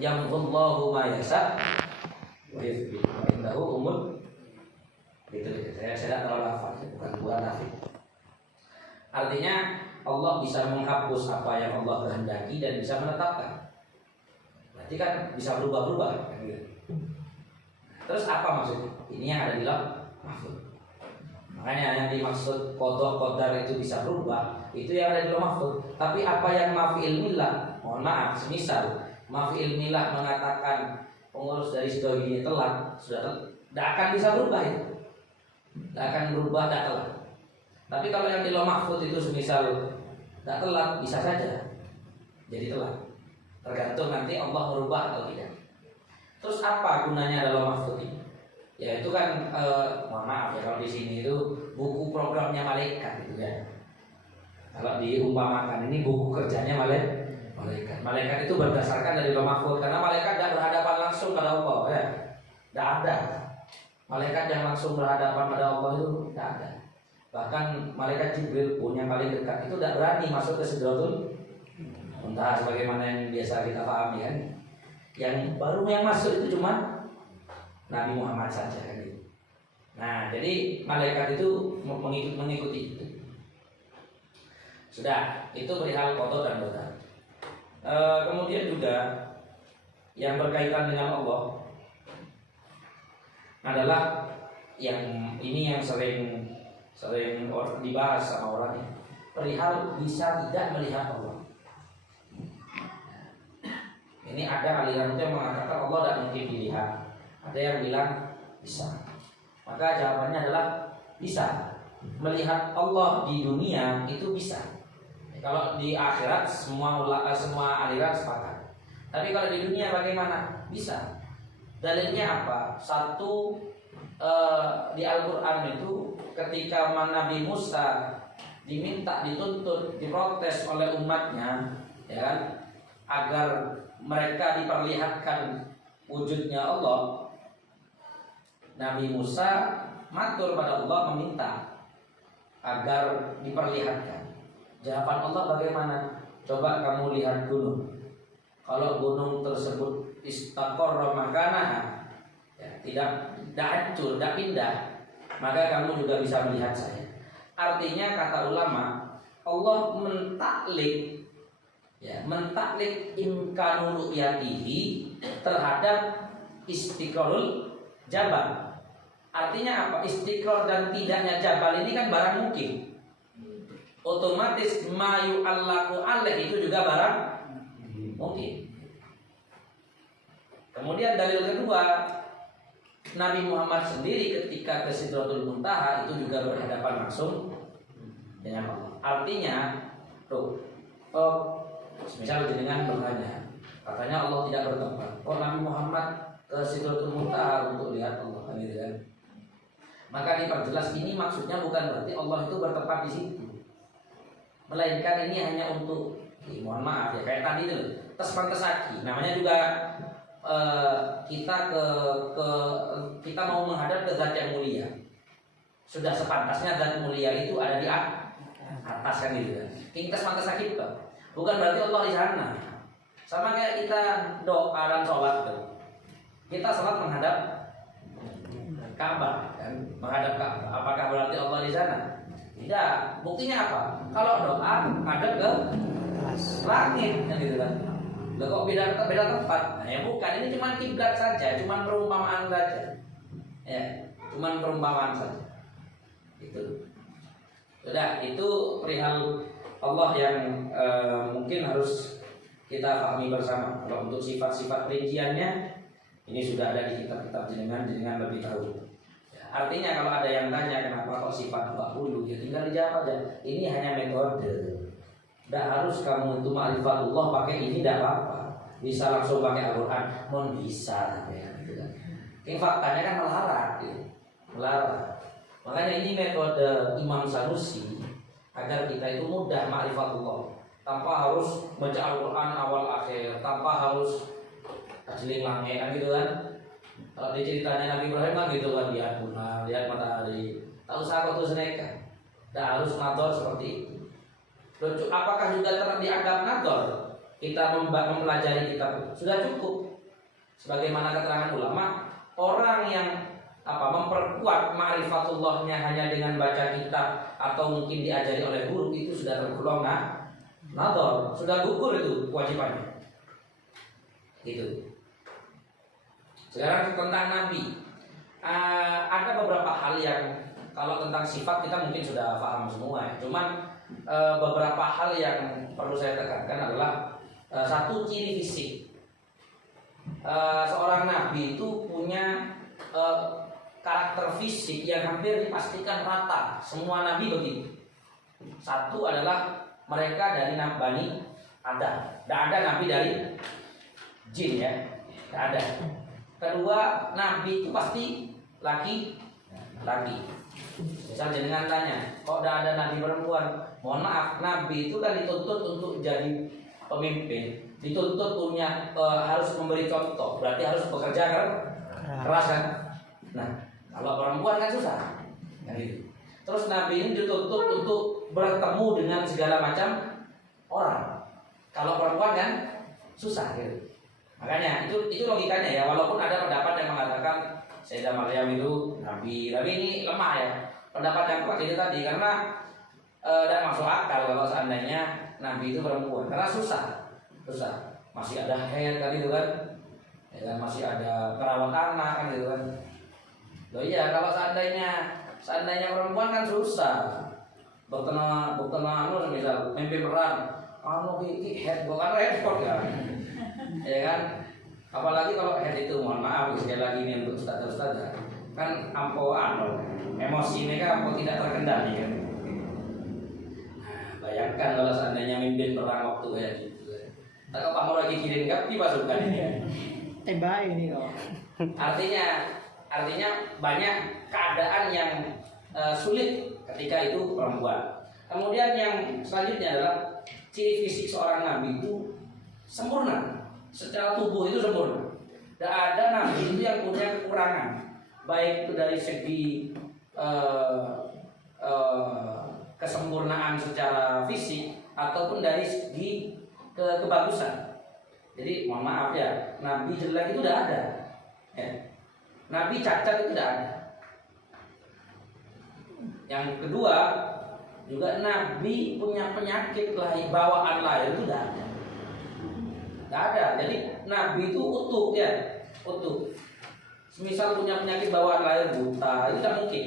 yamhullahu ma yasha wa yuthbit wa indahu itu saya tidak terlalu hafal, bukan nafik. Artinya Allah bisa menghapus apa yang Allah kehendaki dan bisa menetapkan. Berarti kan bisa berubah-ubah kan gitu. Terus apa maksudnya? Ini yang ada di lauh mahfuz. Makanya yang dimaksud qada qadar itu bisa berubah, itu yang ada di lauh mahfuz. Tapi apa yang mafi ilmillah, mohon maaf, semisal mafi ilmillah mengatakan pengurus dari situ ini telat, sudah tidak akan bisa berubah itu. Tidak akan berubah, tidak telat. Tapi kalau yang di lauh mahfuz itu semisal tidak telat, bisa saja jadi telat. Tergantung nanti Allah merubah atau tidak. Terus apa gunanya dalam mahfuz ini? Ya itu kan mohon maaf ya kalau di sini itu buku programnya malaikat gitu ya. Kalau diumpamakan ini buku kerjanya malaikat. Malaikat itu berdasarkan dari lauh mahfuz karena malaikat tidak berhadapan langsung pada Allah ya. Tidak ada. Malaikat yang langsung berhadapan pada Allah itu tidak ada. Bahkan malaikat Jibril pun yang paling dekat itu tidak berani masuk ke Sidratul Muntaha sebagaimana yang biasa kita pahami kan. Yang baru yang masuk itu cuma Nabi Muhammad saja kan gitu. Nah, jadi malaikat itu mengikuti itu. Sudah, itu perihal qada dan qadar. Kemudian juga yang berkaitan dengan Allah adalah yang ini yang sering dibahas sama orang ini. Perihal bisa tidak melihat Allah. Ini ada aliran itu yang mengatakan Allah tidak mungkin dilihat. Ada yang bilang bisa. Maka jawabannya adalah bisa. Melihat Allah di dunia itu bisa. Kalau di akhirat semua aliran sepakat. Tapi kalau di dunia bagaimana? Bisa. Dalilnya apa? Satu di Al-Quran itu ketika Nabi Musa diminta, dituntut, diprotes oleh umatnya, ya kan, agar mereka diperlihatkan wujudnya Allah. Nabi Musa matur pada Allah meminta agar diperlihatkan. Jawaban Allah bagaimana? Coba kamu lihat gunung. Kalau gunung tersebut istaqarra makanaha, ya, tidak hancur, tidak pindah, maka kamu juga bisa melihat saya. Artinya kata ulama, Allah mentaklik imkanu ru'yatihi terhadap istiqrarul jabal. Artinya apa? Istiqrar dan tidaknya jabal ini kan barang mungkin. Otomatis mayu allaku alaih itu juga barang mungkin. Kemudian dalil kedua, Nabi Muhammad sendiri ketika ke Sidratul Muntaha itu juga berhadapan langsung dengan Allah. Artinya, misal dengan bertanya, katanya Allah tidak bertempat. Nabi Muhammad ke Sidratul Muntaha untuk lihat Allah, gitu kan? Maka diperjelas ini maksudnya bukan berarti Allah itu bertempat di situ, melainkan ini hanya untuk, mohon maaf ya, kayak tadi itu tasman kesaki, namanya juga kita mau menghadap ke zat yang mulia. Sudah sepantasnya zat mulia itu ada di atas kan gitu kan. Kita tasman kesaki bukan berarti Allah di sana. Sama kayak kita doa dan sholat tuh. Kita sholat menghadap Ka'bah kan, menghadap Ka'bah. Apakah berarti Allah di sana? Tidak. Buktinya apa? Kalau doa menghadap ke langit kan gitu kan. Loh kok beda tempat? Nah, ya bukan, ini cuma kiblat saja, cuma perumpamaan saja. Ya, cuma perumpamaan saja. Itu. Sudah, itu perihal Allah yang mungkin harus kita pahami bersama. Kalau untuk sifat-sifat rinciannya ini sudah ada di kitab-kitab jenengan lebih tahu. Ya, artinya kalau ada yang tanya kenapa kok sifat 20, ya tinggal dijawab aja. Ini hanya metode. Tidak harus kamu itu ma'rifatullah pakai ini, tidak apa-apa. Bisa langsung pakai Al-Quran, mohon bisa ya, gitu kan. Ini faktanya kan melarang, gitu. Melarang. Makanya ini metode Imam Sanusi agar kita itu mudah ma'rifatullah, tanpa harus baca Al-Quran awal akhir, tanpa harus jeling langit kan gitu kan. Kalau diceritanya Nabi Ibrahim kan gitu kan, lihat bulan, lihat matahari, tak usah kau tuh seneka. Tidak harus nador seperti itu. Apakah juga dianggap nador? kita mempelajari kitab sudah cukup. Sebagaimana keterangan ulama, orang yang memperkuat ma'rifatullahnya hanya dengan baca kitab atau mungkin diajari oleh guru, itu sudah tergolong nador, sudah gugur itu kewajibannya. Gitu. Sekarang tentang Nabi, ada beberapa hal yang kalau tentang sifat kita mungkin sudah paham semua ya. Cuman beberapa hal yang perlu saya tekankan adalah satu, ciri fisik. Seorang Nabi itu punya karakter fisik yang hampir dipastikan rata. Semua Nabi begitu. Satu adalah mereka dari Bani Adam. Tidak ada Nabi dari jin ya. Tidak ada. Kedua, Nabi itu pasti laki-laki. Misal jenengan tanya, kok tidak ada Nabi perempuan? Mohon maaf, Nabi itu kan dituntut untuk jadi pemimpin, dituntut punya harus memberi contoh, berarti harus bekerja keras kan? Nah, kalau perempuan kan susah, kan gitu. Terus Nabi ini dituntut untuk bertemu dengan segala macam orang. Kalau perempuan kan susah gitu. Makanya itu logikanya ya. Walaupun ada pendapat yang mengatakan Sayyidah Maryam itu Nabi, tapi ini lemah ya. Pendapat yang kuat itu tadi karena tidak masuk akal kalau seandainya Nabi itu perempuan, karena susah. Masih ada haid kan itu kan, ya kan, masih ada perawat anak kan gitu kan. Loh iya, kalau seandainya perempuan kan susah. Buktina misal mimpi perang, ini head bukan repot ya. Ya kan? Apalagi kalau head itu, mohon maaf sekali lagi ini untuk ustaz-ustaz kan emosi mereka tidak terkendali kan. Nah, bayangkan kalau seandainya mimpin perang waktu kayak gitu. Kalau kamu lagi kirim di pasukan ini ya. Tembak ini kok. Artinya banyak keadaan yang sulit ketika itu perempuan. Kemudian yang selanjutnya adalah ciri fisik seorang nabi itu sempurna. Secara tubuh itu sempurna. Tidak ada nabi itu yang punya kekurangan, baik itu dari segi kesempurnaan secara fisik ataupun dari segi kebagusan. Jadi mohon maaf ya, nabi jelek itu tidak ada. Ya. Nabi cacat itu tidak ada. Yang kedua, juga Nabi punya penyakit bawaan lahir itu tidak ada. Tidak ada. Jadi Nabi itu utuh ya, utuh. Misal punya penyakit bawaan lahir buta, itu tidak mungkin.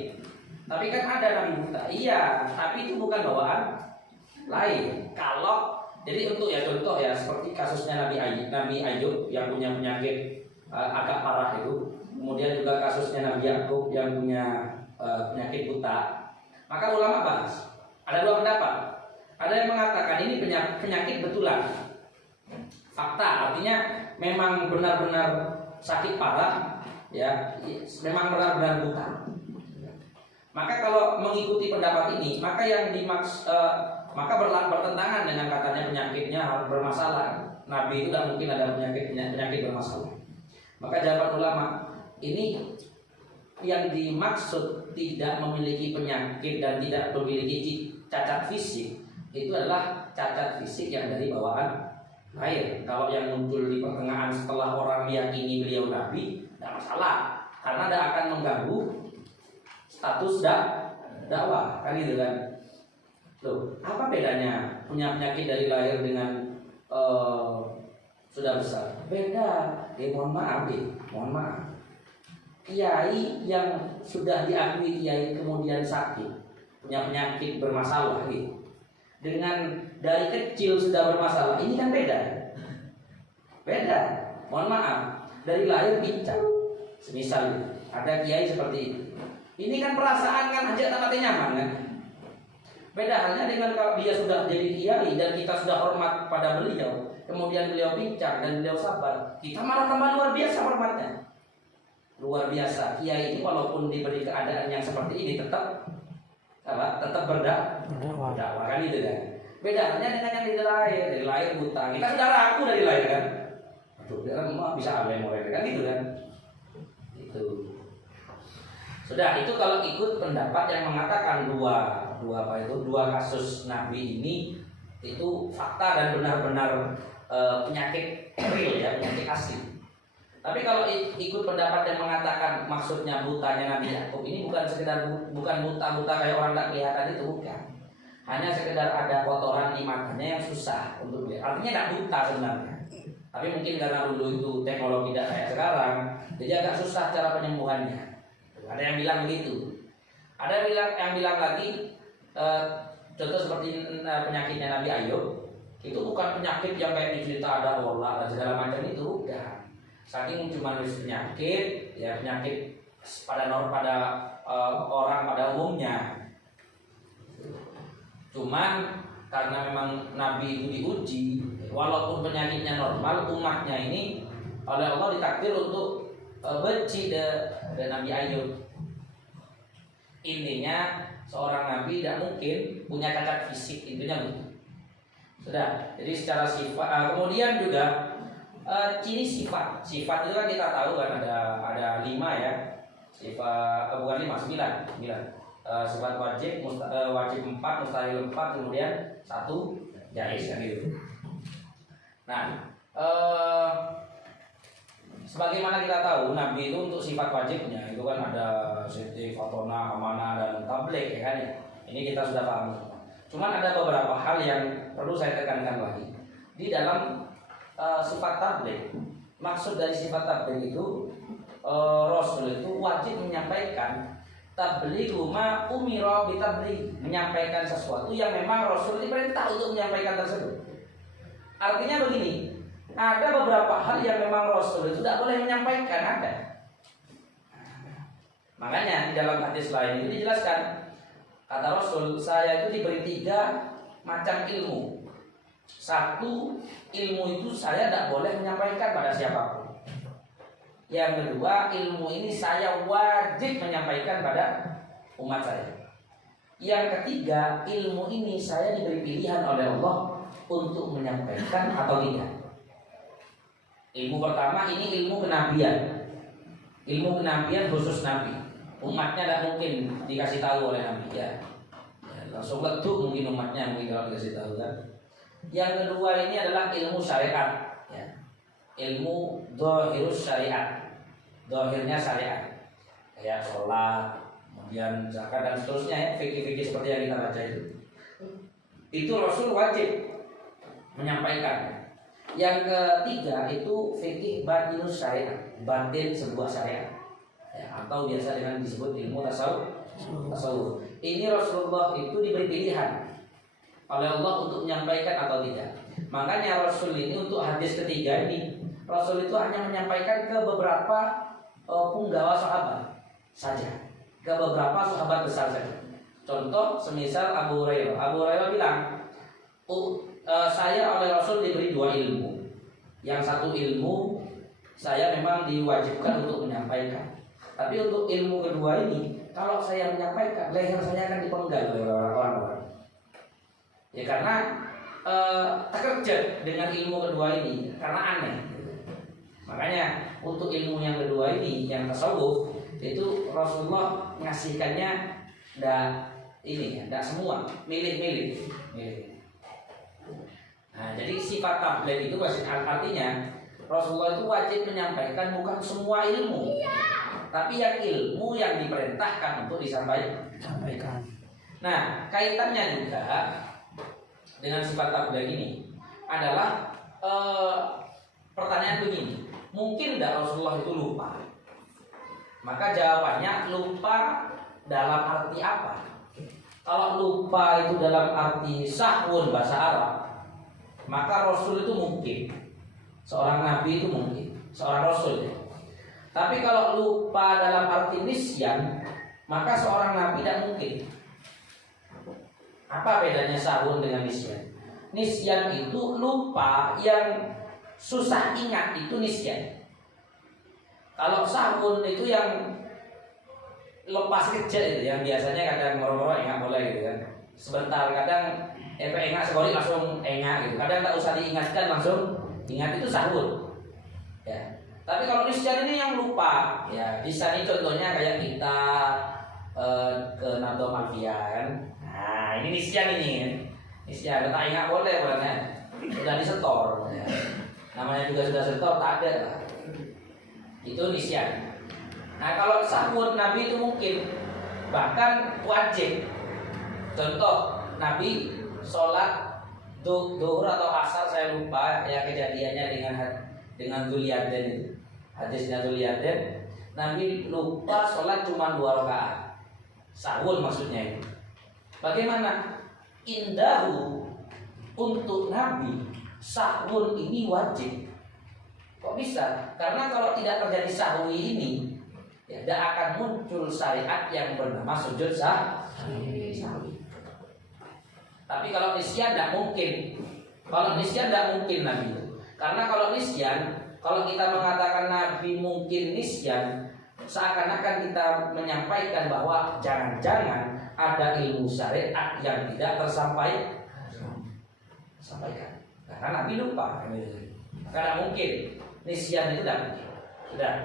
Tapi kan ada Nabi buta. Iya, tapi itu bukan bawaan lahir. Kalau jadi untuk ya contoh ya seperti kasusnya Nabi Ayub yang punya penyakit agak parah itu. Kemudian juga kasusnya Nabi Yakub yang punya penyakit buta. Maka ulama bahas. Ada dua pendapat. Ada yang mengatakan ini penyakit betulan. Fakta, artinya memang benar-benar sakit parah, ya, memang benar-benar buta. Maka kalau mengikuti pendapat ini, maka yang maka bertentangan dengan katanya penyakitnya bermasalah. Nabi itu tidak mungkin ada penyakit bermasalah. Maka jawaban ulama, ini yang dimaksud tidak memiliki penyakit dan tidak memiliki cacat fisik itu adalah cacat fisik yang dari bawaan lahir. Kalau yang muncul di pertengahan setelah orang meyakini beliau nabi, tidak masalah, karena tidak akan mengganggu status dakwah, kan gitu kan. Loh, apa bedanya punya penyakit dari lahir dengan sudah besar? Beda. Mohon maaf. Kiai yang sudah diakui kiai kemudian sakit, punya penyakit bermasalah gitu, dengan dari kecil sudah bermasalah, ini kan beda. Mohon maaf, dari lahir pincang. Semisal ada kiai seperti itu, ini kan perasaan kan aja tak nyaman kan. Beda halnya dengan kalau dia sudah jadi kiai dan kita sudah hormat pada beliau, kemudian beliau pincang dan beliau sabar, kita malah tambah luar biasa hormatnya. Luar biasa. Kiai ini walaupun diberi keadaan yang seperti ini tetap berdakwah kan itu kan. Beda halnya dengan yang dari lahir buta. Kita sudah ragu dari lahir kan. Aduh, dia kan bisa abai mulai kan gitu kan. Itu. Sudah, itu kalau ikut pendapat yang mengatakan dua kasus nabi ini itu fakta dan benar-benar penyakit real ya, penyakit asli. Tapi kalau ikut pendapat yang mengatakan maksudnya butanya Nabi Yakub ini bukan sekedar bukan buta kayak orang tak kelihatan itu, bukan. Hanya sekedar ada kotoran di matanya yang susah untuk lihat. Artinya tidak buta sebenarnya. Tapi mungkin karena dulu itu teknologi tidak kayak sekarang, jadi agak susah cara penyembuhannya. Ada yang bilang begitu. Ada yang bilang lagi contoh seperti penyakitnya Nabi Ayub, itu bukan penyakit yang kayak dicerita ada olah dan segala macam itu, bukan. Saking cuma penyakit, ya penyakit pada orang pada umumnya. Cuman karena memang Nabi itu diuji, walaupun penyakitnya normal, umatnya ini oleh Allah ditakdir untuk benci dengan Nabi Ayub. Intinya seorang Nabi tidak mungkin punya cacat fisik, intinya begitu. Sudah. Jadi secara sifat, kemudian juga ciri sifat. Sifat itu kan kita tahu kan ada 5 ya. Sifat bukan 5, 9. Sifat wajib, wajib 4, mustahil 4, kemudian 1 jaiz kan gitu. Nah, sebagaimana kita tahu Nabi itu untuk sifat wajibnya itu kan ada siti, fatona, amanah dan tabligh ya kan ya. Ini kita sudah paham. Cuman ada beberapa hal yang perlu saya tekankan lagi di dalam sifat tabligh. Maksud dari sifat tabligh itu Rasul itu wajib menyampaikan tablighu ma umira bitabligh, menyampaikan sesuatu yang memang Rasul diperintah untuk menyampaikan tersebut. Artinya begini, ada beberapa hal yang memang Rasul itu tidak boleh menyampaikan, ada. Makanya di dalam hadis lain itu dijelaskan, kata Rasul, saya itu diberi 3 macam ilmu. 1, ilmu itu saya tidak boleh menyampaikan pada siapapun. Yang kedua, ilmu ini saya wajib menyampaikan pada umat saya. Yang ketiga, ilmu ini saya diberi pilihan oleh Allah untuk menyampaikan atau tidak. Ilmu pertama ini ilmu kenabian. Ilmu kenabian khusus Nabi. Umatnya tidak mungkin dikasih tahu oleh Nabi ya. Langsung letup mungkin umatnya mungkin kalau dikasih tahu kan. Yang kedua ini adalah ilmu syariat ya. Ilmu dhahirus syariat. Dhahirnya syariat. Kayak sholat, kemudian zakat dan seterusnya ya, fikih-fikih seperti yang kita baca itu. Itu Rasul wajib menyampaikan. Yang ketiga itu fikih batinus syariat, batin sebuah syariat ya, atau biasa dengan disebut ilmu tasawuf. Ini Rasulullah itu diberi pilihan oleh Allah untuk menyampaikan atau tidak. Makanya Rasul ini untuk hadis ketiga ini, Rasul itu hanya menyampaikan ke beberapa punggawa sahabat saja, ke beberapa sahabat besar saja. Contoh semisal Abu Hurairah. Abu Hurairah bilang, saya oleh Rasul diberi 2 ilmu. Yang satu ilmu saya memang diwajibkan untuk menyampaikan. Tapi untuk ilmu kedua ini, kalau saya menyampaikan, leher saya akan dipenggal oleh orang-orang. Ya karena terkejut dengan ilmu kedua ini, karena aneh. Makanya untuk ilmu yang kedua ini, yang tasawuf, itu Rasulullah mengasihkannya tidak semua, milih-milih. Nah, jadi sifat tabligh itu artinya Rasulullah itu wajib menyampaikan bukan semua ilmu, tapi yang ilmu yang diperintahkan untuk disampaikan. Nah, kaitannya juga dengan sifat tabligh ini adalah pertanyaan begini, mungkin tidak Rasulullah itu lupa? Maka jawabannya lupa dalam arti apa? Kalau lupa itu dalam arti sahwun bahasa Arab, maka Rasul itu mungkin, seorang Nabi itu mungkin, seorang Rasul ya. Tapi kalau lupa dalam arti nisyan, maka seorang Nabi tidak mungkin. Apa bedanya sahwun dengan nisyan? Nisyan itu lupa yang susah ingat, itu nisyan. Kalau sahwun itu yang lepas kecil itu, yang biasanya kadang moro-moro ingat boleh gitu kan. Sebentar kadang ingat sekali langsung ingat gitu. Kadang tak usah diingatkan langsung ingat, itu sahwun. Ya. Tapi kalau nisyan ini yang lupa, ya nisyan ini contohnya kayak kita ke Nato Mafia kan. Nah ini nisyan ini kan. Nisyan tak ingat boleh bukan. sudah disetor. Ya. Namanya juga sudah setor, tak ada lah. Itu nisyan. Nah kalau sahur Nabi itu mungkin, bahkan wajib. Contoh Nabi sholat duhur atau asar, saya lupa ya kejadiannya dengan Dzulyaden itu. Hadisnya Dzulyaden, Nabi lupa sholat cuma 2 rakaat. Sahur maksudnya itu. Bagaimana? Indahu, untuk Nabi sahur ini wajib. Kok bisa? Karena kalau tidak terjadi sahwi ini, ya tidak akan muncul syariat yang bernama sujud sahwi. Tapi kalau nisyan tidak mungkin. Kalau nisyan tidak mungkin Nabi itu. Karena kalau nisyan, kalau kita mengatakan Nabi mungkin nisyan, seakan-akan kita menyampaikan bahwa jangan-jangan ada ilmu syariat yang tidak tersampaikan. Karena Nabi lupa. Karena mungkin nisyan itu tidak mungkin. Sudah.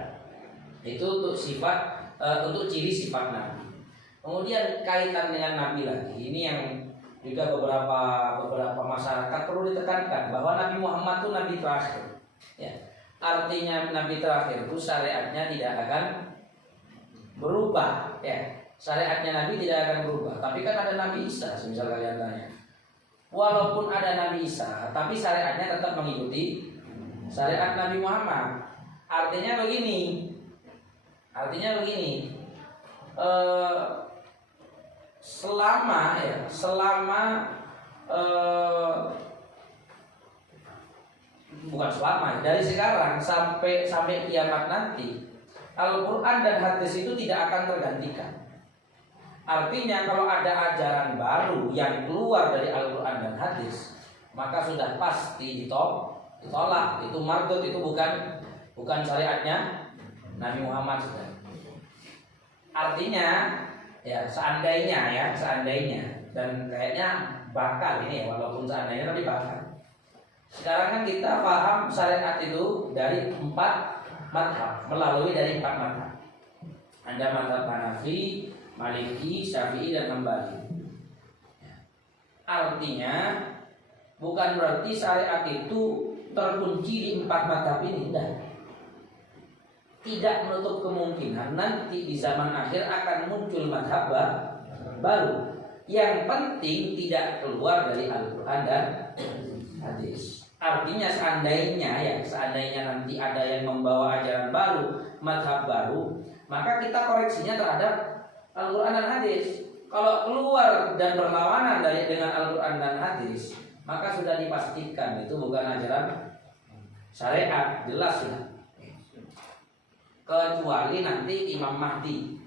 Itu untuk sifat, untuk ciri sifat Nabi. Kemudian kaitan dengan Nabi lagi, ini yang juga beberapa masyarakat perlu ditekankan bahwa Nabi Muhammad itu Nabi terakhir. Ya. Artinya Nabi terakhir itu syariatnya tidak akan berubah. Ya. Syariatnya Nabi tidak akan berubah. Tapi kan ada Nabi Isa, misal kalian tanya. Walaupun ada Nabi Isa, tapi syariatnya tetap mengikuti syariat Nabi Muhammad. Artinya begini. Selama bukan selama, dari sekarang sampai kiamat nanti, Al-Quran dan hadis itu tidak akan tergantikan. Artinya kalau ada ajaran baru yang keluar dari Al-Quran dan hadis, maka sudah pasti ditolak. Itu mardud, itu bukan syariatnya Nabi Muhammad sudah. Artinya ya seandainya dan kayaknya bakal ini ya, walaupun seandainya tapi bakal. Sekarang kan kita paham syariat itu dari 4 madhab, melalui dari 4 madhab. Ada madhab Hanafi, Maliki, Syafi'i dan Hambali. Artinya bukan berarti syariat itu terkunci di 4 madhab ini, tidak menutup kemungkinan nanti di zaman akhir akan muncul madhab baru. Yang penting tidak keluar dari Al-Quran dan hadis. Artinya seandainya nanti ada yang membawa ajaran baru, madhab baru, maka kita koreksinya terhadap Al-Quran dan hadis. Kalau keluar dan berlawanan dengan Al-Quran dan hadis, maka sudah dipastikan itu bukan ajaran syariat, jelas ya. Kecuali nanti Imam Mahdi.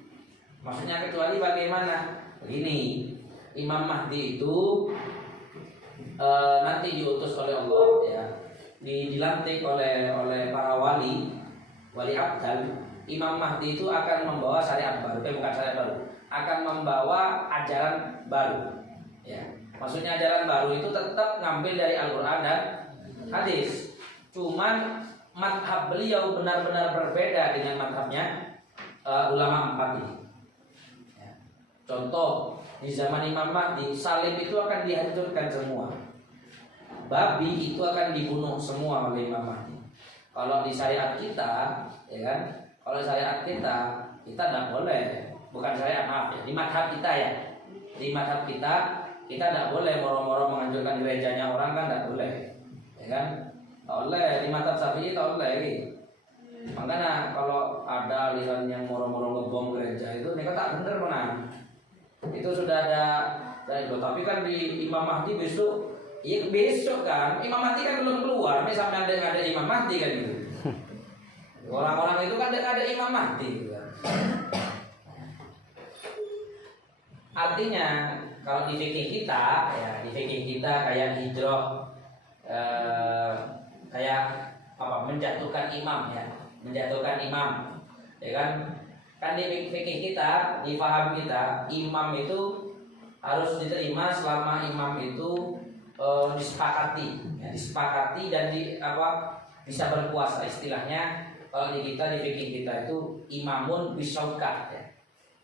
Maksudnya kecuali bagaimana? Begini, Imam Mahdi itu nanti diutus oleh Allah ya, dilantik oleh para wali abdal. Imam Mahdi itu akan membawa syariat baru, bukan syariat baru, akan membawa ajaran baru. Ya, maksudnya ajaran baru itu tetap ngambil dari Al-Quran dan hadis. Cuman madhab beliau benar-benar berbeda dengan madhabnya ulama 4 ini. Ya. Contoh di zaman Imam Mahdi, salib itu akan dihancurkan semua, babi itu akan dibunuh semua oleh Imam Mahdi. Kalau di syariat kita, ya kan? Kalau syariat kita tidak boleh, bukan syariat, maaf ya, di madhab kita ya, di madhab kita tidak boleh moro-moro menghancurkan gerejanya orang, kan tidak boleh, ya kan? Oleh di madhab Syafi'i tak oleh gitu. Makanya kalau ada aliran yang moro-moro ngebom gereja itu, mereka tak bener menang. Itu sudah ada dari itu. Tapi kan di Imam Mahdi besok kan Imam Mahdi kan belum keluar, misalnya ada Imam Mahdi kan gitu. Orang-orang itu kan ada Imam Mahdi gitu kan. Artinya kalau di fikih kita ya, kayak hijrah, kayak apa, menjatuhkan imam ya, kan di fikih kita, di paham kita, imam itu harus diterima selama imam itu disepakati dan bisa berkuasa. Istilahnya kalau di fikih kita itu imamun bisyaukah ya.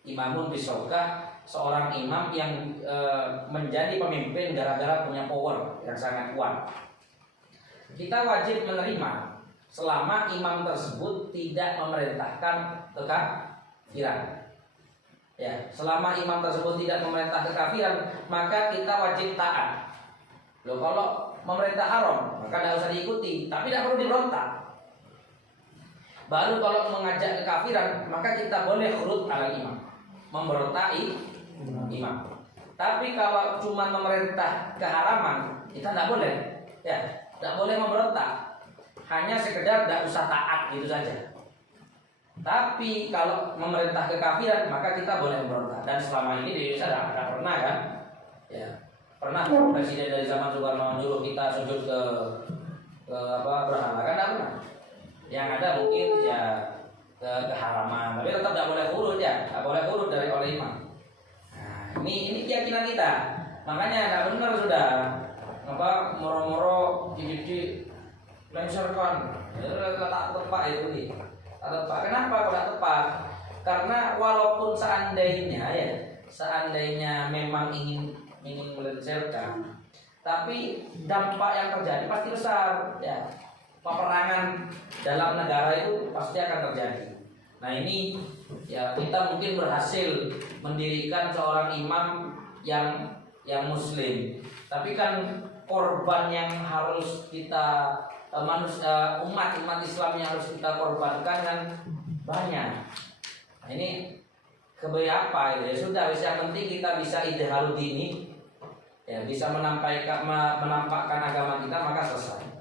Imamun bisyaukah, seorang imam yang menjadi pemimpin gara-gara punya power yang sangat kuat. kita wajib menerima selama imam tersebut tidak memerintahkan kekafiran. Ya, selama imam tersebut tidak memerintah kekafiran, maka kita wajib taat. Loh, kalau memerintah haram, maka tidak usah diikuti, tapi tidak perlu diberontak. Baru kalau mengajak kekafiran, maka kita boleh khurut ala imam, memberontai imam. Tapi kalau cuma memerintah keharaman, kita tidak boleh. Ya, tidak boleh memberontak. Hanya sekedar tidak usah taat gitu saja. Tapi kalau memerintah kekafiran, maka kita boleh memberontak. Dan selama ini di Indonesia tidak pernah kan? Ya, pernah presiden dari zaman Soekarno menyuruh kita sujud ke berhala, kan tidak pernah. Yang ada mungkin ya keharaman, tapi tetap tidak boleh urut ya, tidak boleh urut dari oleh imam. Nah, ini keyakinan kita. Makanya tidak benar sudah moro-moro di lengserkan, tak tepat itu nih. Tak tepat. Kenapa kok tak tepat? Karena walaupun seandainya memang ingin melengsarkan, tapi dampak yang terjadi pasti besar ya. Peperangan dalam negara itu pasti akan terjadi. Nah ini ya, kita mungkin berhasil mendirikan seorang imam yang muslim, tapi kan korban yang harus kita umat Islam yang harus kita korbankan kan banyak. Nah ini keberapa itu ya sudah, yang penting kita bisa idharuddini, ya bisa menampakkan agama kita, maka selesai.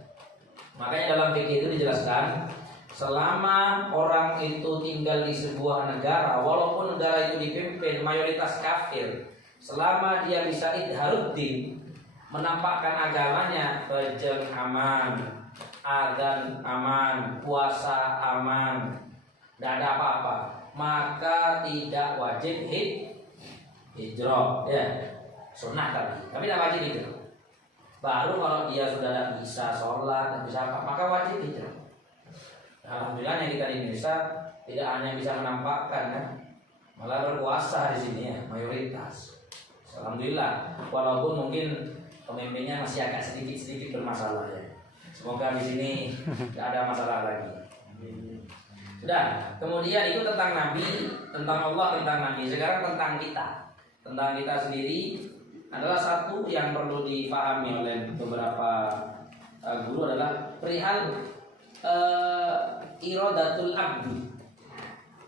Makanya dalam fikih itu dijelaskan, selama orang itu tinggal di sebuah negara, walaupun negara itu dipimpin mayoritas kafir, selama dia bisa idharuddin, menampakkan agamanya, bajang aman, adzan aman, puasa aman, tidak ada apa-apa, maka tidak wajib hijrah, ya sunnah tapi tidak wajib hijrah. Baru kalau dia sudah tidak bisa sholat, tidak bisa apa, maka wajib hijrah. Alhamdulillah kita di Indonesia tidak hanya bisa menampakkan ya, malah berkuasa di sini ya, mayoritas. Alhamdulillah, walaupun mungkin pemimpinnya masih agak sedikit bermasalah ya. Semoga di sini tidak ada masalah lagi. Sudah, kemudian itu tentang Nabi, tentang Allah, tentang Nabi. Sekarang tentang kita sendiri adalah satu yang perlu dipahami oleh beberapa guru adalah perihal iradatul abdi,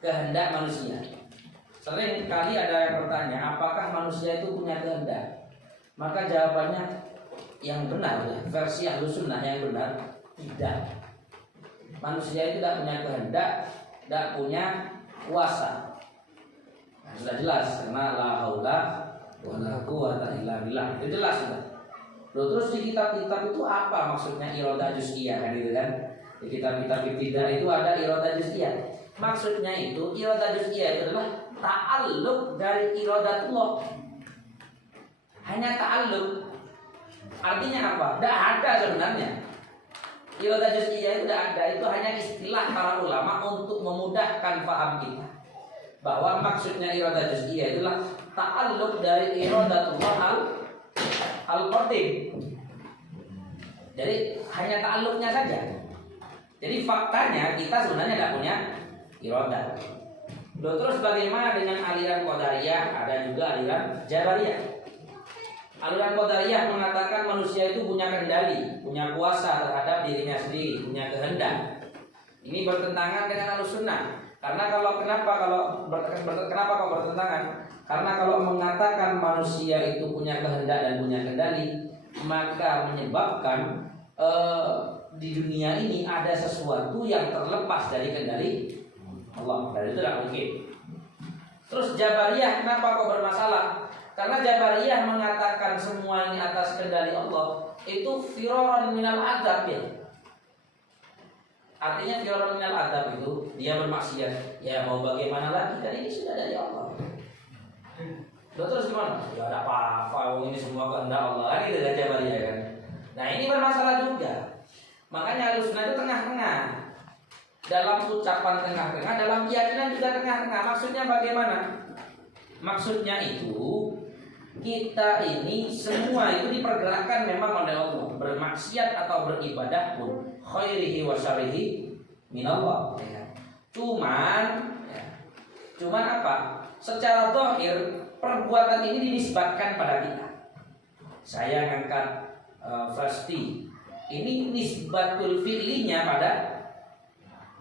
kehendak manusia. Sering kali ada yang bertanya, apakah manusia itu punya kehendak? Maka jawabannya yang benar ya, versi Ahlus Sunnah yang benar, tidak. Manusia itu tidak punya kehendak, tidak punya kuasa. Nah, sudah jelas karena la haula wala quwwata illa billah. Itu jelas sudah. Loh, terus di kitab-kitab itu apa maksudnya iradah juz'iyah kan gitu kan? Di kitab-kitab ibtidah itu ada iradah juz'iyah. Maksudnya itu iradah juz'iyah itu adalah ta'alluq dari iradatullah. Hanya ta'alluq. Artinya apa? Tidak ada sebenarnya. Iradah juz'iyah itu tidak ada. Itu hanya istilah para ulama untuk memudahkan paham kita, bahwa maksudnya iradah juz'iyah itulah ta'alluq dari iradatullah al-qadim. Jadi hanya ta'alluqnya saja. Jadi faktanya kita sebenarnya tidak punya iradah. Terus bagaimana dengan aliran Qadariyah? Ada juga aliran Jabariyah. Aliran Qadariyah mengatakan manusia itu punya kendali, punya kuasa terhadap dirinya sendiri, punya kehendak. Ini bertentangan dengan Ahlus Sunnah. Karena kenapa kok bertentangan? Karena kalau mengatakan manusia itu punya kehendak dan punya kendali, maka menyebabkan di dunia ini ada sesuatu yang terlepas dari kendali Allah. Dan itu tidak mungkin. Terus Jabariyah kenapa kok bermasalah? Karena Jabariyah mengatakan semua ini atas kendali Allah, itu firaran minal adzab ya. Artinya firaran minal adzab itu dia bermaksiat. Ya mau bagaimana lagi, kan ini sudah dari Allah. Terus gimana? Ya ada apa-apa, ini semua kehendak Allah. Kan gitu kan Jabariyah kan. Nah ini bermasalah juga. Makanya Ahlus Sunnah itu tengah-tengah. Dalam ucapan tengah-tengah, dalam keyakinan juga tengah-tengah. Maksudnya bagaimana? Maksudnya itu kita ini semua itu dipergerakkan memang oleh Allah. Bermaksiat atau beribadah pun khairihi wa syarihi minallah. Cuman apa? Secara zahir perbuatan ini dinisbatkan pada kita. Saya ngangkat flash tea. Ini nisbatul fi'linya pada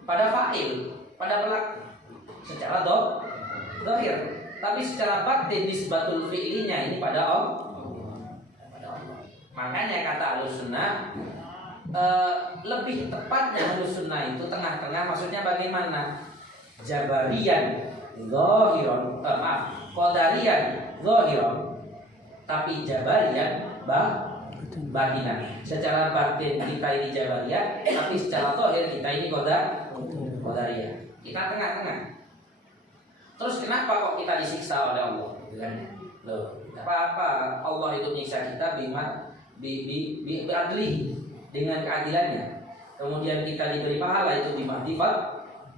fa'il, pada pelaku. Secara zahir. Tapi secara batin nisbatul fi'linya ini pada Allah. Makanya kata Ahlussunnah lebih tepatnya Ahlussunnah itu tengah-tengah, maksudnya bagaimana? Jabarian zahiran, qadarian zahiran, tapi jabarian batinan. Secara batin kita ini jabarian, tapi secara zahir kita ini qadarian. Kita tengah-tengah. Terus kenapa kok kita disiksa oleh Allah? Loh, apa Allah itu menyiksa kita bi'adlihi, dengan keadilannya. Kemudian kita diberi pahala itu bimahdi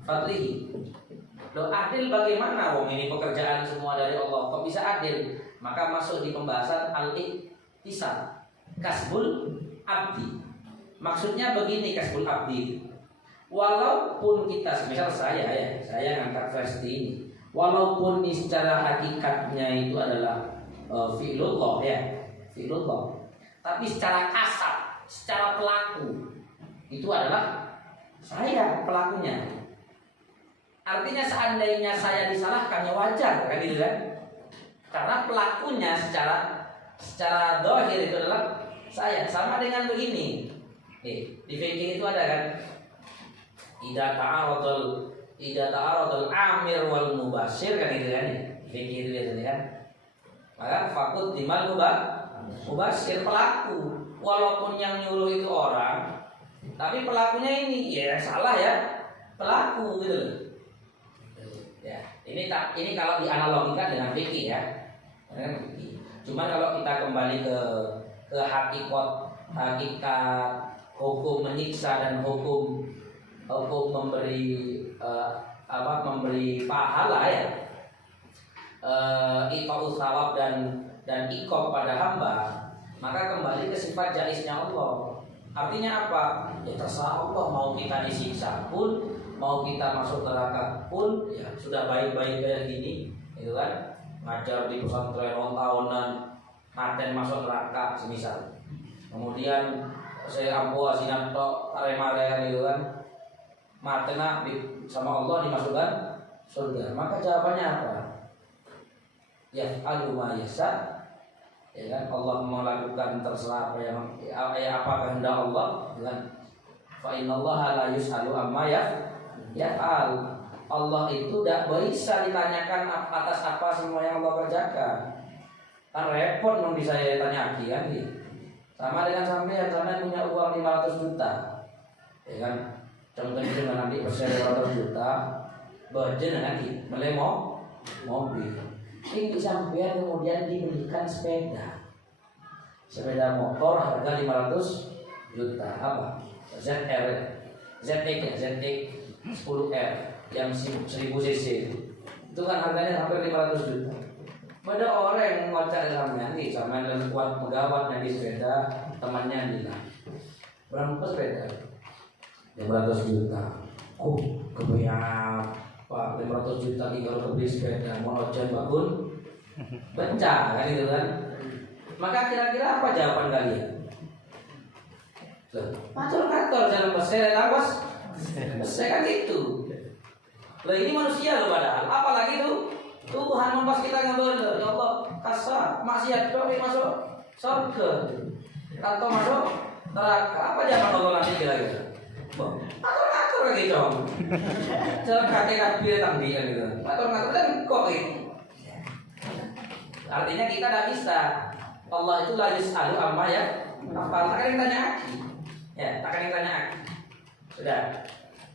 fadlihi. Loh, adil bagaimana? Wong ini pekerjaan semua dari Allah, kok bisa adil? Maka masuk di pembahasan al-iktisab, kasbul abdi. Maksudnya begini, kasbul abdi. Walaupun kita, misal saya ngangkat versi ini, walaupun ini secara hakikatnya itu adalah fi'lullah fi'lullah, tapi secara kasar, secara pelaku itu adalah saya pelakunya. Artinya seandainya saya disalahkan ya wajar kan gitu kan? Karena pelakunya secara zahir itu adalah saya. Sama dengan begini. Di fikih itu ada kan? Idza ta'aradul amir wal mubashir kan itu kan? Fikih itu biasanya kan. Maka fakut dimal mubashir pelaku. Walaupun yang nyuruh itu orang, tapi pelakunya ini ya salah ya pelaku gitu loh. Ya, ini kalau dianalogikan dengan fikih ya. Cuma kalau kita kembali ke hakikat hukum menyiksa dan hukum memberi pahala ya, ifa'us thawab dan iqab pada hamba, maka kembali ke sifat jaiznya Allah. Artinya apa? Ya terserah Allah, mau kita disiksa pun, mau kita masuk neraka pun, ya sudah baik-baik kayak gini, gitu kan? Ngajar di pesantren tahunan, maten masuk neraka semisal. Kemudian saya ampuh asinan tok aremare gitu kan? Maten sama Allah dimasukkan surga. Maka jawabannya apa? Ya aluma yasa. Ya kan, Allah melakukan terserah apa yang kehendak Allah, kan? Fa innallaha la yus'alu amma yaf'al. Allah itu tidak bisa ditanyakan atas apa semua yang Allah kerjakan. Kan repot nanti saya tanya lagi kan gitu. Sama dengan sampai punya uang 500 juta. Ya kan? Contohnya dengan nanti persen 500 juta, budget nanti beli mobil. Ini sampai kemudian dibelikan sepeda motor harga 500 juta apa? ZX 10R yang 1000 cc itu kan harganya hampir 500 juta. Ada orang yang ngocak dalamnya nih sama dengan kuat pegawat nanti sepeda temannya bilang berapa sepeda 500 juta. Kebayang Pak 500 juta tinggal kebeli sepeda mau ojan bangun pecah kan gitu kan. Maka kira-kira apa jawaban kalian? Ngatur jalan pesel lawas saya kan gitu. Lah ini manusia loh padahal. Apalagi tuh Tuhan mempas kita ngambil ya Allah kasar maksiat dong masuk surga atau masuk neraka. Apa jawaban Allah nanti kira-kira? Ngatur lagi dong. Jangan kakek bilang dia gitu. Ngatur kan kok gitu. Artinya kita tidak bisa. Allah itu la yus'alu amma ya. Tak akan yang tanya lagi. Ya, tak akan yang tanya lagi. Sudah.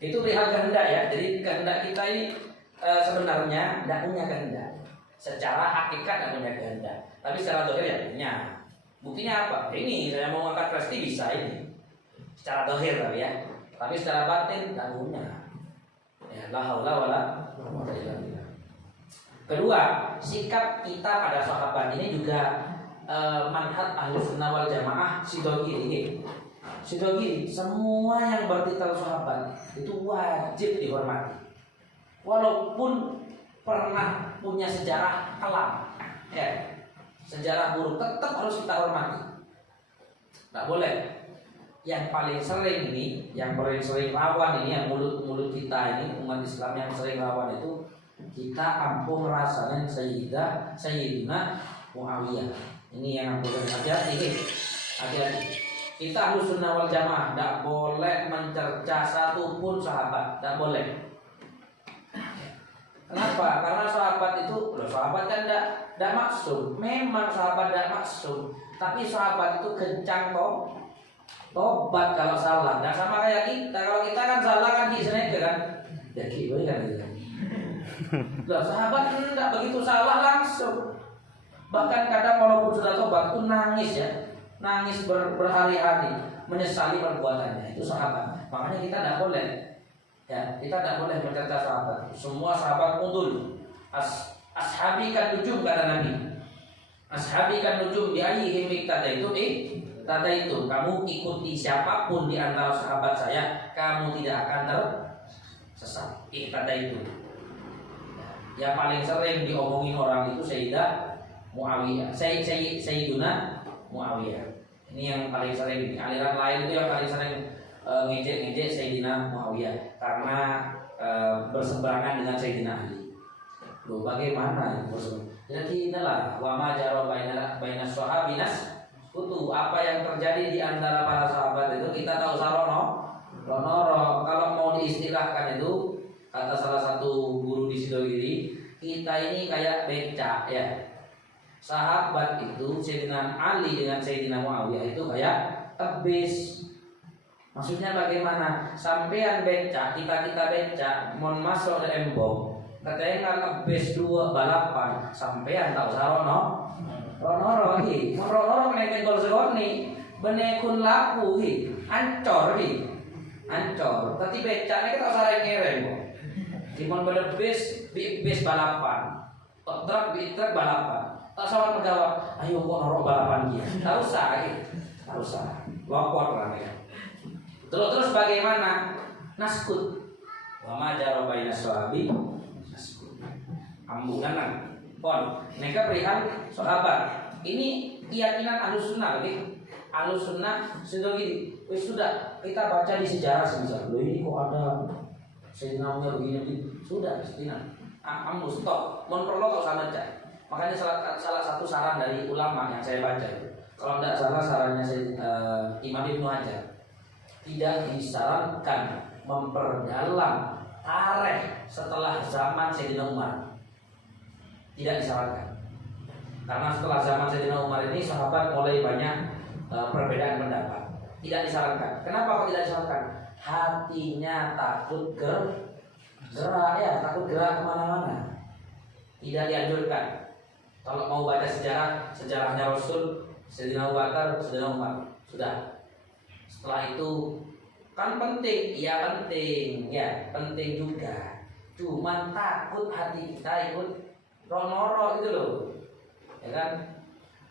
Itu perihal kehendak ya. Jadi kehendak kita ini sebenarnya tidak punya kehendak. Secara hakikat tidak punya kehendak. Tapi secara zahir ya punya. Buktinya apa? Ini saya mau angkat presti bisa ini. Secara zahir tapi ya. Tapi secara batin tidak punya. Ya, la haula wala quwwata illa billah. Kedua, sikap kita pada sahabat ini juga manhaj Ahlussunnah wal Jamaah Sidogiri. Sidogiri, semua yang bertitel sahabat itu wajib dihormati. Walaupun pernah punya sejarah kelam, ya, sejarah buruk, tetap harus kita hormati. Tidak boleh. Yang paling sering ini, yang paling sering rawan ini, yang mulut kita ini, umat Islam yang sering rawan itu, kita ampun rasanya Sayyidina Muawiyah. Ini yang ampun, hati-hati. Kita Ahlussunnah wal Jamaah tidak boleh mencerca satupun sahabat, tidak boleh. Kenapa? Karena sahabat itu, sahabat kan tidak maksum. Memang sahabat tidak maksum, tapi sahabat itu kencang tobat kalau salah. Nah sama kayak kita, kalau kita kan salah kan di sana kan, ya gitu kan gitu. Loh, sahabat tidak begitu salah langsung. Bahkan kadang walaupun sudah tobat itu nangis ya, nangis berhari-hari menyesali perbuatannya. Itu sahabat. Makanya kita tidak boleh, ya, kita tidak boleh mencerca sahabat. Semua sahabat unggul. Ashabi kan nujum kata Nabi. Ashabi kan nujum di ayihim iktada itu tanda itu kamu ikuti siapapun di antara sahabat saya, kamu tidak akan tersesat. Tanda itu. Yang paling sering diomongin orang itu Sayyidah Muawiyah, Sayyiduna Muawiyah. Ini yang paling sering. Aliran lain itu yang paling sering ngejek Sayyidina Muawiyah karena berseberangan dengan Sayyidina Ali. Loh, bagaimana itu berseberangan? Jadi inilah wa ma jara bainas sahabinas kutu, apa yang terjadi di antara para sahabat itu kita tahu sarono. Kalau mau diistilahkan itu, kata salah satu guru di Sidogiri, kita ini kayak becak ya. Sahabat itu Sayyidina Ali dengan Sayyidina Muawiyah itu kayak tebis. Maksudnya bagaimana? Sampean becak, kita becak, mau masuk ke embong. Katanya kan bes 2 balapan, sampean tahu sarono. Rono lagi, rono kenaikan gol segoni, benekun laku hi, ancor. Tapi becaknya kita sareng ngereng kok. Dimon pada bes balapan, truk balapan. Tak sawan menjawab, ayo kok norok balapan dia. Tak usah, lopot lah ya. Terus bagaimana? Naskut, wa ma jara bainas sahabi naskut. Ambunan pon, mereka perihal sahabat. Ini keyakinan Ahlussunnah, Ahlussunnah sudah gini. Sudah kita baca di sejarah semisal, loh ini kok ada Sayyidina Umar begini. Sudah istilah. Ambu stop. Mon perlu kau sama baca. Makanya salah satu saran dari ulama yang saya baca itu, kalau tidak salah sarannya Imam Ibnu Hajar, tidak disarankan memperdalam tarikh setelah zaman Sayyidina Umar. Tidak disarankan. Karena setelah zaman Sayyidina Umar ini sahabat mulai banyak perbedaan pendapat. Tidak disarankan. Kenapa kok tidak disarankan? Hatinya takut gerak ya, takut gerak kemana-mana. Tidak dianjurkan. Kalau mau baca sejarahnya Rasul, Sayyidina Abu Bakar, Sayyidina Umar, sudah. Setelah itu kan penting, ya penting juga. Cuman takut hati kita ikut ronoro gitu loh, ya kan?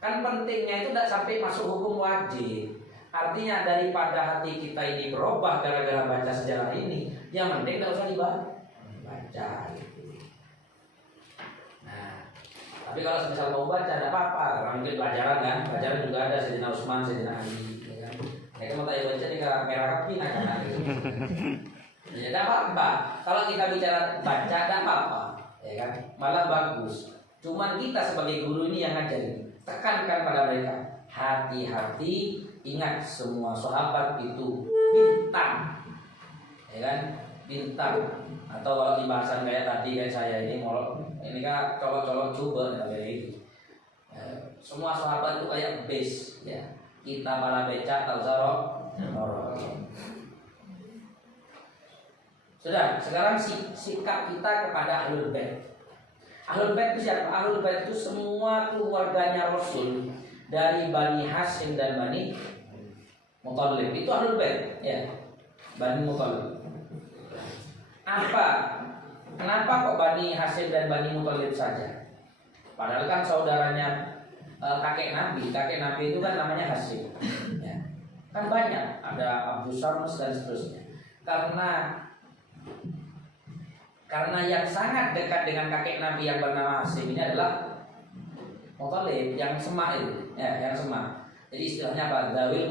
Kan pentingnya itu tidak sampai masuk hukum wajib. Artinya daripada hati kita ini berubah gara-gara baca sejarah ini, yang penting tidak usah dibaca. Gitu. Nah, tapi kalau misal mau baca tidak apa-apa, karena mungkin pelajaran kan, pelajaran juga ada Sayyidina Utsman, Sayyidina Ali, ya kan? Mereka mau tanya baca nih ke merah kapina kan? Ya tidak apa-apa. Kalau kita bicara baca tidak apa-apa. Ya kan, malah bagus. Cuman kita sebagai guru ini yang ngajarin, tekankan pada mereka, hati-hati, ingat semua sahabat itu bintang, ya kan, bintang. Atau kalau di bahasan kayak tadi kayak saya ini kan colok-colok coba kayak gitu. Semua sahabat itu kayak base, ya. Kita malah becak tahu sarok. Sudah, sekarang sikap kita kepada Ahlul Bait. Ahlul Bait itu siapa? Ahlul Bait itu semua keluarganya Rasul, dari Bani Hashim dan Bani Muthalib. Itu Ahlul Bait, ya. Bani Muthalib. Apa kenapa kok Bani Hashim dan Bani Muthalib saja? Padahal kan saudaranya kakek Nabi itu kan namanya Hashim. Ya. Kan banyak, ada Abdus Syams dan seterusnya. Karena yang sangat dekat dengan kakek Nabi yang bernama Hashim ini adalah Muthalib, yang semak itu, ya, yang semak. Jadi istilahnya apa? Zawil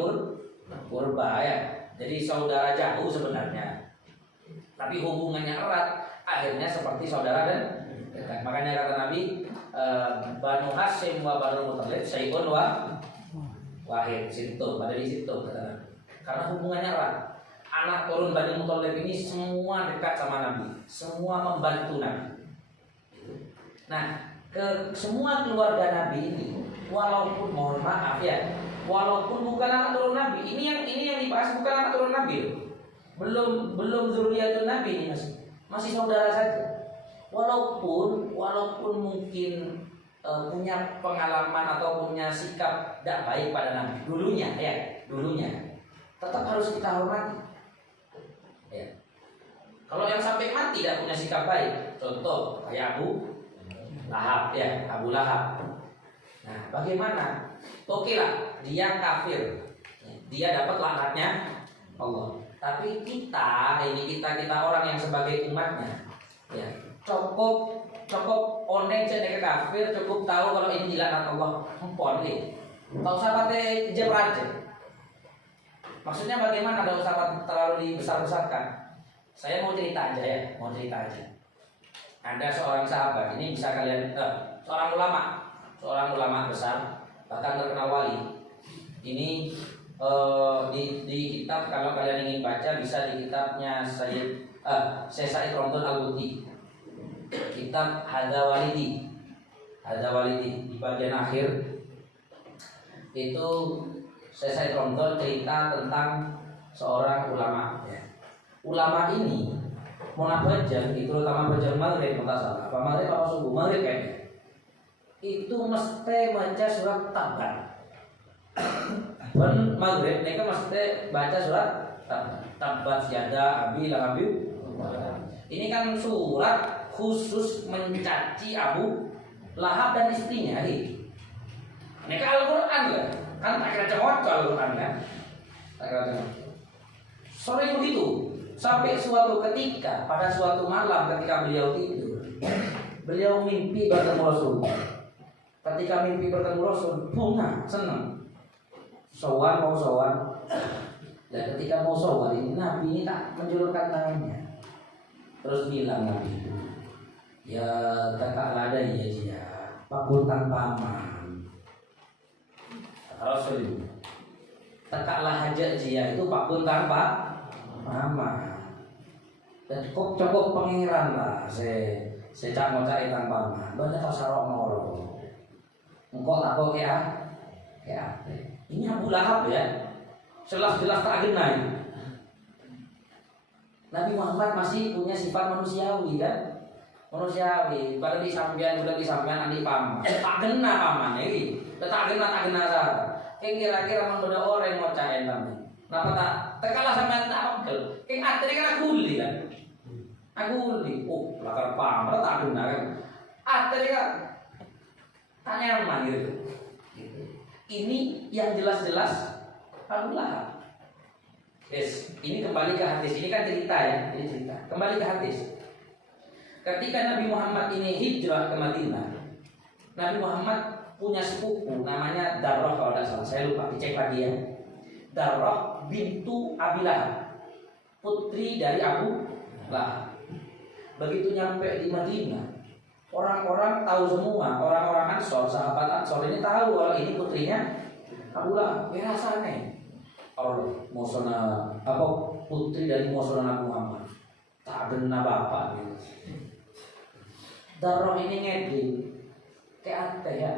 Qurba, ya. Jadi saudara jauh sebenarnya, tapi hubungannya erat. Akhirnya seperti saudara dan dekat. Makanya kata Nabi, Banu Hashim wa Banu Muthalib syai'un wahid. Situ, pada di situ kata Nabi. Karena hubungannya erat. Anak turun Bani Muthalib ini semua dekat sama Nabi, semua membantu Nabi. Nah, ke semua keluarga Nabi ini, walaupun mohon maaf ya, walaupun bukan anak turun Nabi, ini yang dibahas bukan anak turun Nabi, belum zuriyatun Nabi ini masih saudara saja. Walaupun mungkin punya pengalaman atau punya sikap tidak baik pada Nabi dulunya, tetap harus kita hormati. Ya. Kalau yang sampai mati tidak punya sikap baik, contoh kayak Abu Lahab. Nah, bagaimana? Oke lah, dia kafir, dia dapat laknatnya Allah. Tapi kita orang yang sebagai umatnya, ya cukup oneng cek kafir, cukup tahu kalau ini dilaknat Allah. Empon nih, tahu sahabatnya aja. Maksudnya bagaimana kalau sahabat terlalu dibesar-besarkan? Saya mau cerita aja. Ada seorang sahabat, ini bisa kalian seorang ulama besar, bahkan terkenal wali. Ini di kitab, kalau kalian ingin baca bisa di kitabnya Syekh Said Ramdhan Al-Buti, kitab Hadza Walidi di bagian akhir itu Syekh Said Ramdhan cerita tentang seorang ulama. Ya. Ulama ini munafajah itu terutama belajar maghrib, apa maghrib apa subuh, maghrib kayaknya itu mesti baca surat Tabat. Dan maghrib mereka mesti baca surat Tabat yada abi lahab. Ini kan surat khusus mencaci Abu Lahab dan istrinya. Mereka Al-Quran kan tak kira cemocol Al-Quran kan. Sering begitu. Sampai suatu ketika, pada suatu malam ketika beliau tidur, beliau mimpi bertemu Rasul. Ketika mimpi bertemu Rasul, bunga, senang. Mau sowan. Dan ketika mau sowan ini Nabi ini tak menjulurkan tangannya. Terus bilang Nabi itu, ya kakak lada ya, pakutan paman. Rasul itu, takaklah hajat dia itu pakutan paman. Dan cukup pangeran lah, saya mau cari tanpa paman. Banyak sarok moro. Engkau tak kau kayak ini Abu Lahab ya, jelas tak genai. Nabi Muhammad masih punya sifat manusiawi kan, Pada disampian nanti paman, tak kena paman ini, tak kena sah. Kira-kira memang beda orang mau cari entah. Kenapa tak terkalah sama tak pegel? Akhirnya kan aku uli, lakar pamer tak guna kan? Akhirnya kan tak nyaman gitu. Ini yang jelas-jelas Abu Lahab. Yes, ini kembali ke hadis. Ini kan cerita ya, Kembali ke hadis. Ketika Nabi Muhammad ini hijrah ke Madinah, Nabi Muhammad punya sepupu namanya Darrah kalau tidak salah. Saya lupa, dicek lagi ya. Darrah bintu Abi Lahab, putri dari Abu Lahab. Begitu nyampe di Madinah, orang-orang tahu semua, orang-orang Ansor, sahabat Ansor ini tahu kalau ini putrinya Abu Lahab. Rasanya Mosona putri dari Mosona Nabi Muhammad, tak kena bapak gitu. Darrah ini ngedin kayak apa ya?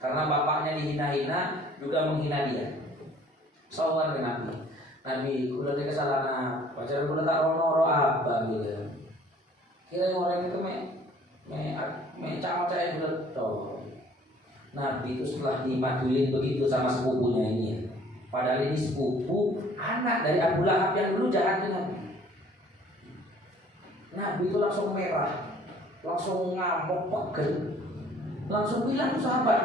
Karena bapaknya dihina-hina juga menghina dia. Sowan ke Nabi, udah ada kesalahan, pacar udah tak rono apa gitu. Kira orang itu me cawak-cawak betul. Nabi itu setelah dimadulin begitu sama sepupunya ini ya. Padahal ini sepupu anak dari Abu Lahab yang dulu jahat dengan Nabi. Nabi itu langsung merah, langsung ngamuk pegel, langsung bilang ke sahabat,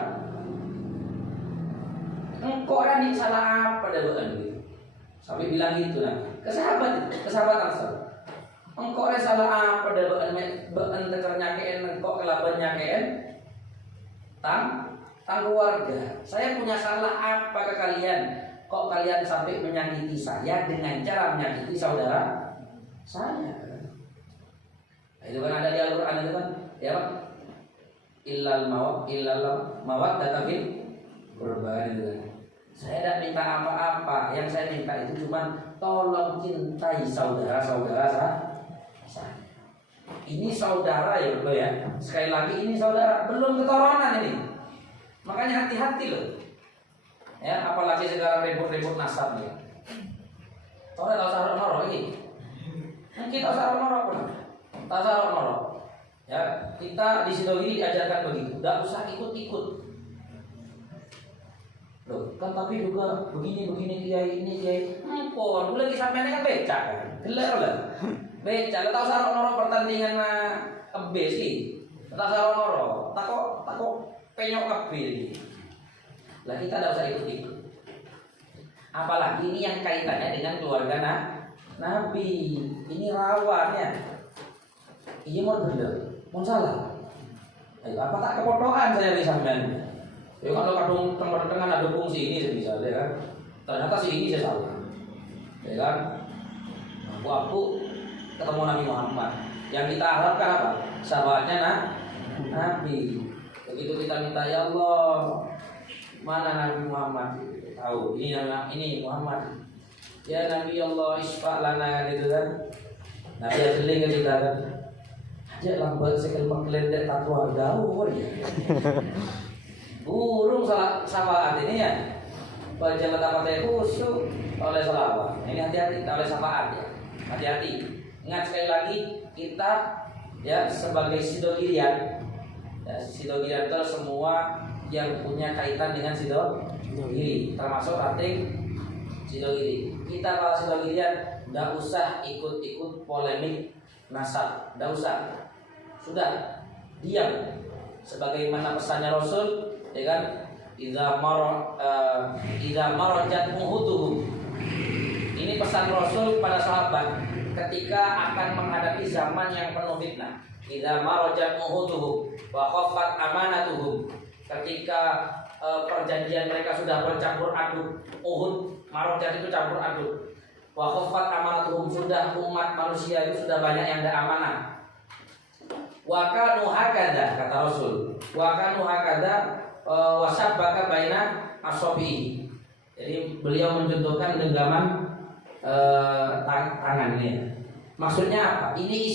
engkau Rani salah apa dawaan gitu. Sampai bilang gitu nah. Ke sahabat Ansar. Engkau salah apa dawaan teker nyakein engkau kelaban nyakein tang keluarga. Saya punya salah apa ke kalian? Kok kalian sampai menyakiti saya dengan cara menyakiti saudara saya? Itu kan ada di Al-Qur'an itu kan. Ya Pak. Illal mawaddah fil qurba itu kan. Saya tidak minta apa-apa. Yang saya minta itu cuma tolong cintai saudara-saudara saya. Ini saudara ya bro ya. Sekali lagi ini saudara, belum keturunan ini. Makanya hati-hati loh. Ya, apalagi sekarang ribut-ribut nasab ya. Tahu sarok norok ini. Kita sarok norok pun. Tak sarok norok. Ya, kita di Sidogiri diajarkan begitu. Tidak usah ikut-ikut. Loh, kan tapi juga begini kiai ini kiai. Ampun, lagi sampai ini kan becak kan. Gelar lah. Becak, tahu sarok norok pertandingan kebe sih. Tak sarok norok. Takok penyok kebe. Lah kita tidak usah ikut-ikut. Apalagi ini yang kaitannya dengan keluarga Nabi. Ini rawan ya. Iya mau bener, mau salah. Ayo, apa tak kepotokan saya di sampean? Ya kalau kadung tengah ada fungsi ini sebisa ya kan. Ternyata si ini saya salah. Ya kan? Aku ketemu Nabi Muhammad. Yang kita harapkan apa? Sahabatnya Nabi. Begitu kita minta ya Allah, mana Nabi Muhammad? Tahu ini Muhammad. Ya Nabi Allah isfa lana gitu kan. Nabi ajeling ke kita kan. Aja lambat sekali mengkelendek tatwa gaul ya. Burung salah ini ya. Baca kata-kata khusyuk oleh salawat. Ini hati-hati oleh syafaat ya. Hati-hati. Ingat sekali lagi kita ya sebagai Sidogirian. Ya, Sidogirian itu semua yang punya kaitan dengan Sidogiri, termasuk ranting Sidogiri. Kita kalau Sidogirian tidak usah ikut-ikut polemik nasab, tidak usah. Sudah diam. Sebagaimana pesannya Rasul, ya kan? Idza marajat muhutuhum. Ini pesan Rasul pada sahabat ketika akan menghadapi zaman yang penuh fitnah. Idza marajat muhutuhum wa khaffat amanatuhum. Ketika perjanjian mereka sudah bercampur aduk. Uhud, marajat itu campur aduk. Wa khaffat amanatuhum, sudah umat manusia itu sudah banyak yang tidak amanah. Wa kanu hakada, kata Rasul. Wa kanu hakada wasabbaka baina asobi. Jadi beliau mencontohkan genggaman tangan ini. Maksudnya apa? Ini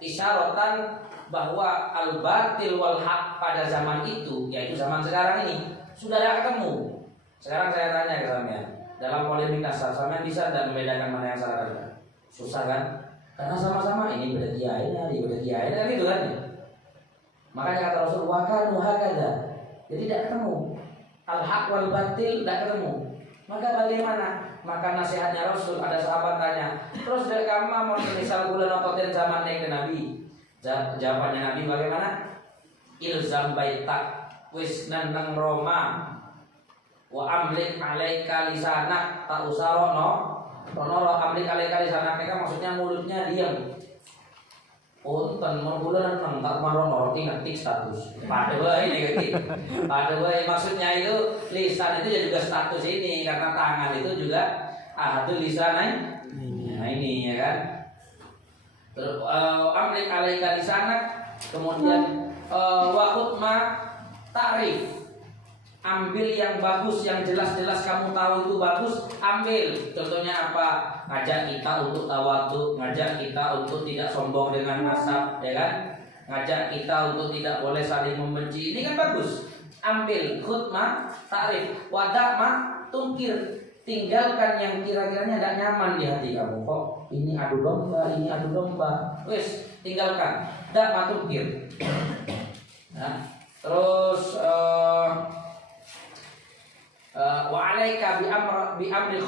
isyaratan bahwa al-batil wal haq pada zaman itu, yaitu zaman sekarang ini sudah ada ketemu. Sekarang saya tanya ke sampean, dalam polemik nasab, sampean bisa tidak membedakan mana yang salah dan benar? Susah kan? Karena sama-sama ini beda kiai kan gitu kan ya. Makanya kata Rasul wa kanu hakada. Jadi tidak ketemu. Al-haq wal batil tidak ketemu. Maka bagaimana? Maka nasihatnya Rasul, ada sahabat tanya, terus dari kamu mau misal bulan ototen zaman naik ke Nabi. Jawabannya Nabi bagaimana? Ilzam baitak wis nang Roma wa amlik alaika lisanak tak usarono. Rono amlik alaika lisanak mereka maksudnya mulutnya diam. Punten bulan nang tak marono ingat status. Pada wae negatif. Pada wae maksudnya itu lisan itu juga status ini karena tangan itu juga ahadul lisan. Nah ini ya kan. Terus amlik alaika lisanak, kemudian wa khutma ta'rif. Ambil yang bagus, yang jelas-jelas kamu tahu itu bagus, ambil. Contohnya apa? Ngajak kita untuk tawadhu, ngajak kita untuk tidak sombong dengan nasab, ya kan? Ngajak kita untuk tidak boleh saling membenci. Ini kan bagus. Ambil khutmah, ta'rif, wada'ma, tungkir. Tinggalkan yang kira-kiranya tidak nyaman di hati kamu. Kok ini adu domba, wes tinggalkan. Da'ma tungkir. Nah, terus wa alaika bi amri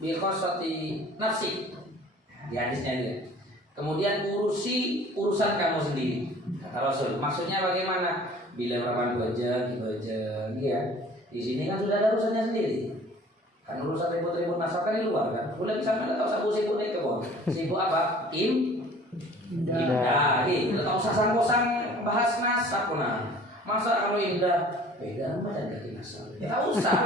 bi khosati nafsi. Di hadisnya dia. Kemudian urusi urusan kamu sendiri. Kata Rasul. Maksudnya bagaimana? Bila perempuan bajang, ya. Di sini kan sudah ada urusannya sendiri. Kan urusan ribut-ribut masakan di luar kan. Boleh bisa mana tahu sabu sibuk naik ke bawah. Sibuk apa? Indah. Tidak tahu sasang-sasang bahas nasab puna. Masa kalau indah beda sama dan kaki nasab. Tak usah.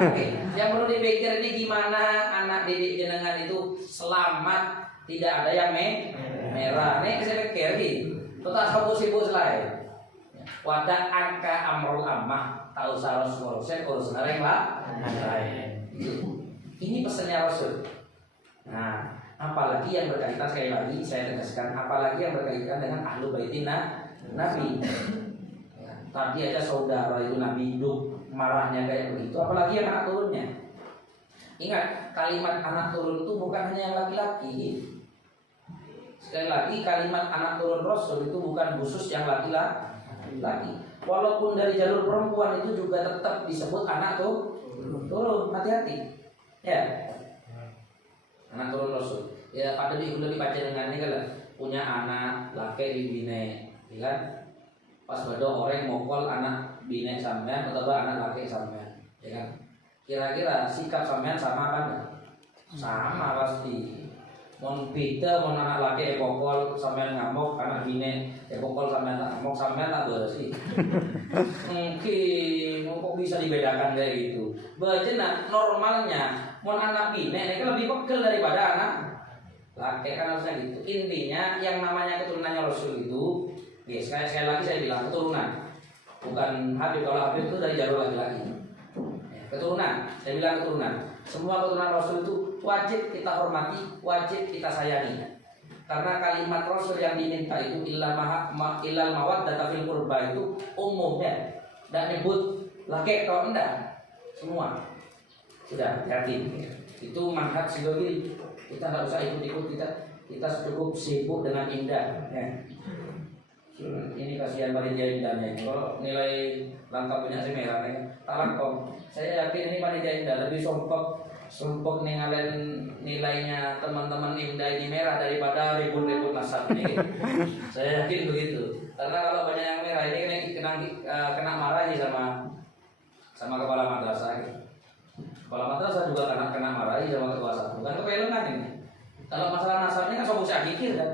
Yang perlu dipikir ini gimana anak didik jenengan itu selamat, tidak ada yang merah. Nih saya pikir tetap sabu sibuk selain. Wadah angka amrul ammah. Tak usah Rasul urus nareng lah. Ini pesannya Rasul. Nah, apalagi yang berkaitan, sekali lagi saya tegaskan, apalagi yang berkaitan dengan ahlu baitin Nabi. Ya, tadi aja saudara itu Nabi hidup marahnya kayak begitu, apalagi yang anak turunnya. Ingat, kalimat anak turun itu bukan hanya yang laki-laki. Sekali lagi, kalimat anak turun Rasul itu bukan khusus yang laki-laki. Walaupun dari jalur perempuan itu juga tetap disebut anak turun, hati-hati. Ya, anak turun Rasul. Ya pada lebih baca dengan ini kan punya anak laki di bine, ya kan? Pas bado orang mokol anak bine sampean atau anak laki sampean, ya kan? Kira-kira sikap sampean sama kan? Sama pasti. Mon beda, mon anak laki ekokol sampean ngamuk, anak bine ekokol sampean tak ngamuk, sampean tak bersih. Mungkin kok bisa dibedakan kayak gitu. Bajena normalnya mon anak bine ini lebih pegel daripada anak laki kan harusnya gitu. Intinya yang namanya keturunannya Rasul itu, sekali lagi saya bilang keturunan, bukan Habib. Kalau Habib itu dari jalur laki-laki. Keturunan, saya bilang keturunan. Semua keturunan Rasul itu wajib kita hormati, wajib kita sayangi. Karena kalimat Rasul yang diminta itu ilal mawaddah fil qurba itu umumnya, dan nyebut laki atau enggak, semua. Sudah hati-hati. Itu manhaj silogi. Kita nggak usah ikut-ikut, kita cukup sibuk dengan indah. Ya. Ini kasihan panitia indahnya. Kalau nilai lengkapnya si merah nih, talangkom. Saya yakin ini panitia indah lebih sumpek ninggalin nilainya teman-teman indah ini merah daripada ribut-ribut nasab ini. Saya yakin begitu. Karena kalau banyak yang merah ini kena marahi sama kepala madrasah. Kepala madrasah juga kena marahi sama ketua satu. Bukan kepelengan ini. Kalau masalah nasab ini kan soal usaha kikir kan.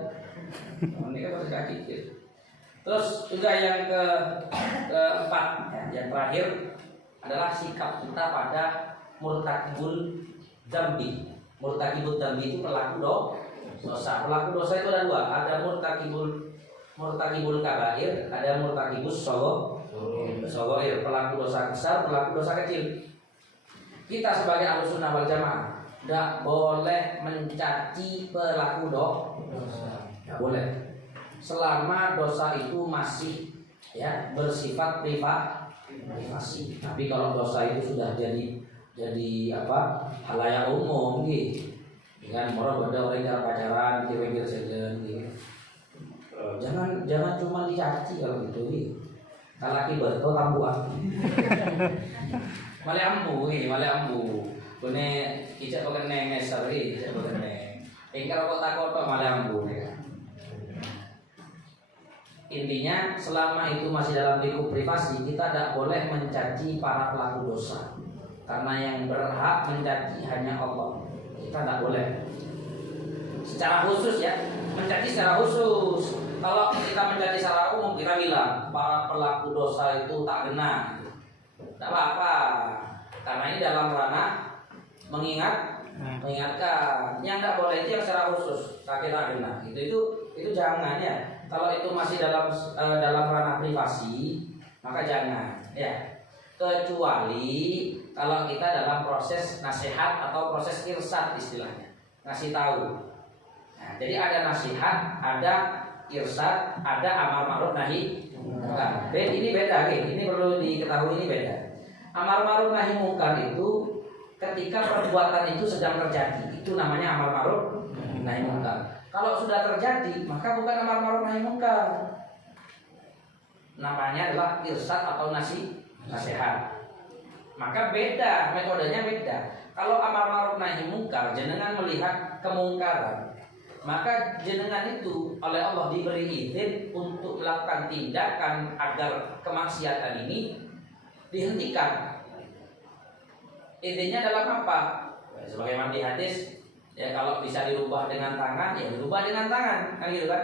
Ini kan usaha kikir. Terus juga yang keempat, yang terakhir adalah sikap kita pada murtakibul dzambi. Murtakibul dzambi itu pelaku dosa. Pelaku dosa itu ada dua. Ada murtakibul kabair, ada murtakibus shaghair. Pelaku dosa besar, pelaku dosa kecil. Kita sebagai Ahlussunnah wal Jamaah tidak boleh mencaci pelaku dosa. Tidak boleh. Selama dosa itu masih bersifat privasi. Tapi kalau dosa itu sudah jadi halayak umum gitu. Dengan orang pada orang cara pacaran, kira-kira sejen gitu. Jangan cuma dicaci kalau gitu gitu. Kalau laki betul tambuhan. Male ambu. Kune ijak pakai nenges sari, ijak pakai neng. Ingkar kok takut male ambu. Intinya selama itu masih dalam lingkup privasi, kita tidak boleh mencaci para pelaku dosa. Karena yang berhak mencaci hanya Allah. Kita tidak boleh. Secara khusus mencaci secara khusus. Kalau kita mencaci secara umum, kita bilang para pelaku dosa itu tak kena. Tidak apa-apa. Karena ini dalam ranah mengingatkan. Yang tidak boleh itu yang secara khusus. Tak kena. Itu jangan ya. Kalau itu masih dalam ranah privasi, maka jangan ya. Kecuali kalau kita dalam proses nasihat atau proses irsad istilahnya, ngasih tahu. Nah, jadi ada nasihat, ada irsad, ada amar ma'ruf nahi munkar. Ini beda, ini perlu diketahui, ini beda. Amar ma'ruf nahi munkar itu ketika perbuatan itu sedang terjadi, itu namanya amar ma'ruf nahi munkar. Kalau sudah terjadi, maka bukan amar ma'ruf nahi munkar. Namanya adalah irsad atau nasihat. Maka beda, metodenya beda. Kalau amar ma'ruf nahi mungkar, jenengan melihat kemungkaran, maka jenengan itu oleh Allah diberi izin untuk melakukan tindakan agar kemaksiatan ini dihentikan. Izinnya dalam apa? Sebagaimana di hadis, ya kalau bisa dirubah dengan tangan, ya dirubah dengan tangan, kan gitu kan?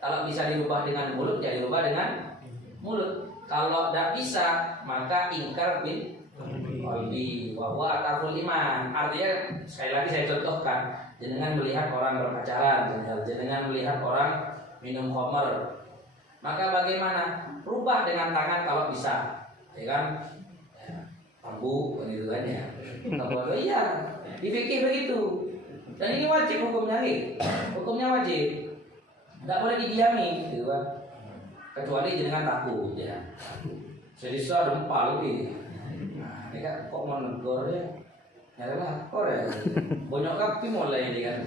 Kalau bisa dirubah dengan mulut, ya dirubah dengan mulut. Kalau tidak bisa, maka ingkar bil qalbi wa huwa ataful iman. Artinya sekali lagi saya contohkan, jenengan melihat orang berpacaran, jenengan melihat orang minum khamr, maka bagaimana? Rubah dengan tangan kalau bisa, ya kan? Bambu, gitu kan ya. Kalau iya, di fikih begitu. Dan ini wajib hukumnya, hukumnya wajib. Tidak boleh didiami, gitu kan? Kecuali jenengan takut, ya. Jadi saya dempal ini. Nah, ini kan kok mau negor ya? Ya lah, kor ya. Bonyok kapi mulai ini kan.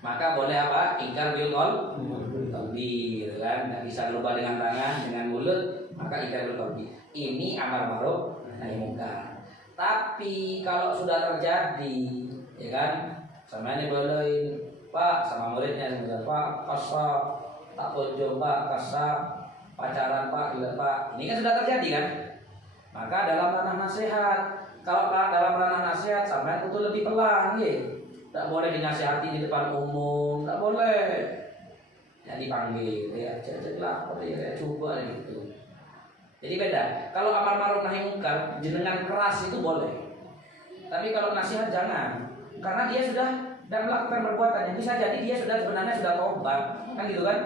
Maka boleh apa? Ingkar bil qalbi, gitu kan? Tidak bisa berubah dengan tangan, dengan mulut, maka ingkar bil qalbi. Ini amar ma'ruf nahi mungkar. Tapi kalau sudah terjadi, ya kan? Sama ini boleh Pak sama muridnya sebentar Pak kasar tak pojok Pak kasar pacaran Pak gila Pak, ini kan sudah terjadi kan? Maka dalam ranah nasihat, kalau dalam ranah nasihat sampai itu lebih pelan, ya. Tidak boleh dinasihati di depan umum, tidak boleh. Ya dipanggil, ya celah, ya coba gitu. Jadi beda. Kalau amar ma'ruf nahi mungkar, jenengan keras itu boleh. Tapi kalau nasihat jangan, karena dia sudah dan melakukan perbuatannya. Bisa jadi dia sebenarnya sudah tobat, kan gitu kan?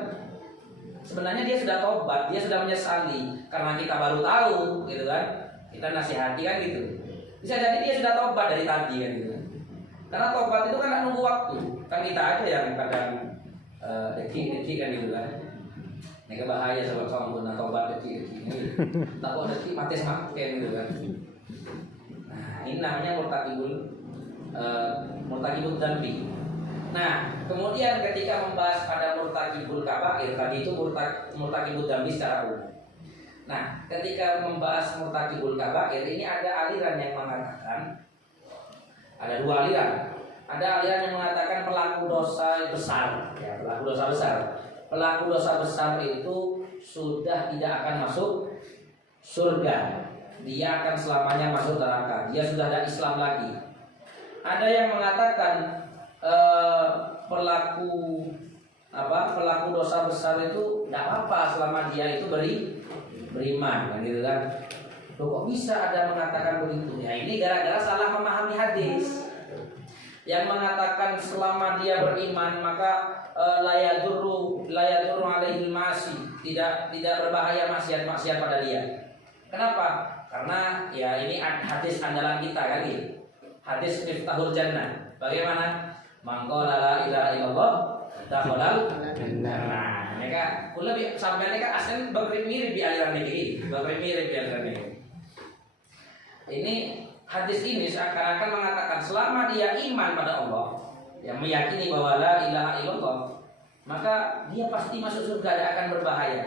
Sebenarnya dia sudah tobat, dia sudah menyesali karena kita baru tahu, gitu kan? Kita nasihati kan gitu. Bisa jadi dia sudah tobat dari tadi kan gitu. Karena tobat itu kan nggak nunggu waktu. Kan kita aja yang kadang detik-detik kan gitu kan. Ini bahaya sobat sombong tobat detik-detik ini. Tak kok detik mati semakin gitu kan. Nah, ini namanya murtakibul dzambi. Nah, kemudian ketika membahas pada murtakibul kabair, tadi itu murtakibul dzambi secara umum. Nah, ketika membahas murtakibul kabair, ini ada aliran yang mengatakan, ada dua aliran. Ada aliran yang mengatakan pelaku dosa besar, ya, pelaku dosa besar. Pelaku dosa besar itu sudah tidak akan masuk surga. Dia akan selamanya masuk neraka. Dia sudah ada Islam lagi. Ada yang mengatakan pelaku dosa besar itu tidak apa selama dia itu beriman, kan gitu kan? Loh, kok bisa ada mengatakan begitu? Ya ini gara-gara salah memahami hadis. Yang mengatakan selama dia beriman maka layadurru alaihi ma'asi, tidak berbahaya maksiat pada dia. Kenapa? Karena ya ini hadis andalan kita kali. Hadis miftahul jannah. Bagaimana? Mangqala la ilaha illallah dakhalal jannah. Nah, mereka lebih sampai mereka asal mirip di aliran ini. Ini hadis ini seakan-akan mengatakan selama dia iman pada Allah, yang meyakini bahwa la ilaha illallah, maka dia pasti masuk surga, tidak akan berbahaya.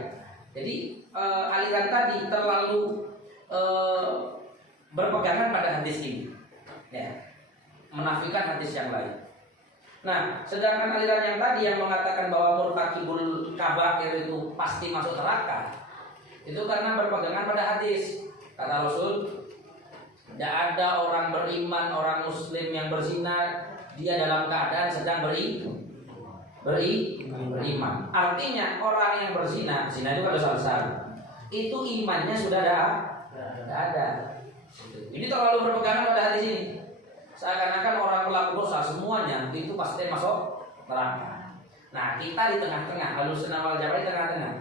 Jadi aliran tadi terlalu berpegangan pada hadis ini, ya, menafikan hadis yang lain. Nah, sedangkan aliran yang tadi yang mengatakan bahwa murtakibul kabair itu pasti masuk neraka, itu karena berpegangan pada hadis. Kata Rasul, tidak ada orang beriman, orang muslim yang berzina, dia dalam keadaan sedang beriman. Artinya orang yang berzina, zina itu kan dosa besar, itu imannya sudah ada. Ini terlalu berpegangan pada hadis ini. Seakan-akan orang pelaku dosa semuanya itu pasti masuk neraka. Nah, kita di tengah-tengah, Ahlussunnah wal Jamaah di tengah-tengah.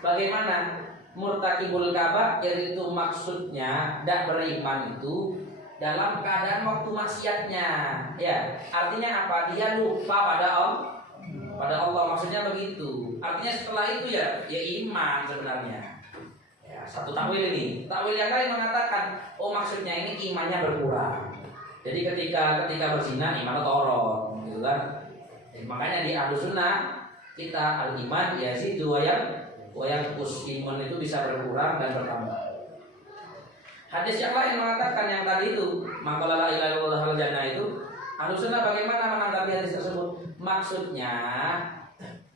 Bagaimana murtakibul kabair itu maksudnya tidak beriman itu dalam keadaan waktu maksiatnya, ya. Artinya apa? Dia lupa pada Allah, maksudnya begitu. Artinya setelah itu ya iman sebenarnya. Ya, satu takwil ini. Takwil yang lain mengatakan, oh maksudnya ini imannya berkurang. Jadi ketika berzina iman turun, gitu kan? Makanya di Ahlussunnah kita al-iman ya situ yang iman itu bisa berkurang dan bertambah. Hadis yang lain mengatakan yang tadi itu, maqala la ilaha illallah hal jannah itu, Ahlussunnah bagaimana menanggapi hadis tersebut? Maksudnya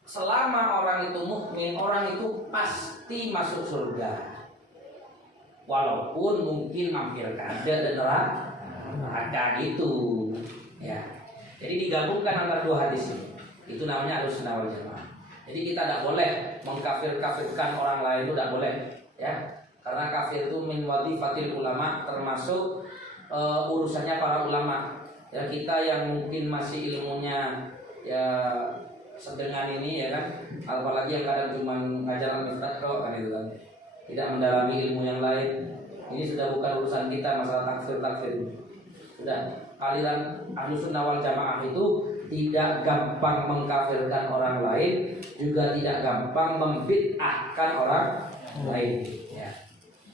selama orang itu mukmin, orang itu pasti masuk surga. Walaupun mungkin mampir kader dan neraka gitu. Ya. Jadi digabungkan antara dua hadis ini. Itu namanya Ahlussunnah wal Jamaah. Jadi kita tidak boleh mengkafir-kafirkan orang lain, itu tidak boleh, ya. Karena kafir itu min wadhifatil ulama, termasuk urusannya para ulama. Ya, kita yang mungkin masih ilmunya ya sedengan ini ya kan, apalagi yang kadang cuma ngajar al-Miftah kan itu kan, tidak mendalami ilmu yang lain. Ini sudah bukan urusan kita masalah takfir. Sudah, aliran Ahlussunnah wal Jamaah itu tidak gampang mengkafirkan orang lain, juga tidak gampang membid'ahkan orang lain. Ya.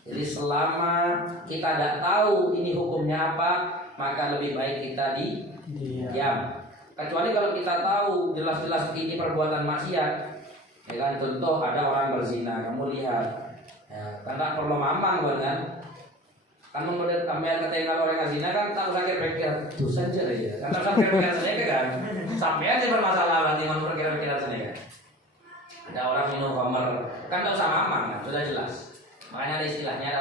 Jadi selama kita tidak tahu ini hukumnya apa, maka lebih baik kita diam. Kecuali kalau kita tahu jelas-jelas ini perbuatan maksiat, ya kan, contoh ada orang berzina, kamu lihat, ya, karena perlu mamang kan. Kan menurut ambil kata orang zina kan tak usah kira-kira dosa aja ya. Kan tak usah kira-kira saja kan. Sampai aja bermasalah berarti menurut kira-kira saja kan. Ada orang minum khamr, kan tak usah mamang kan, sudah jelas. Makanya ada istilahnya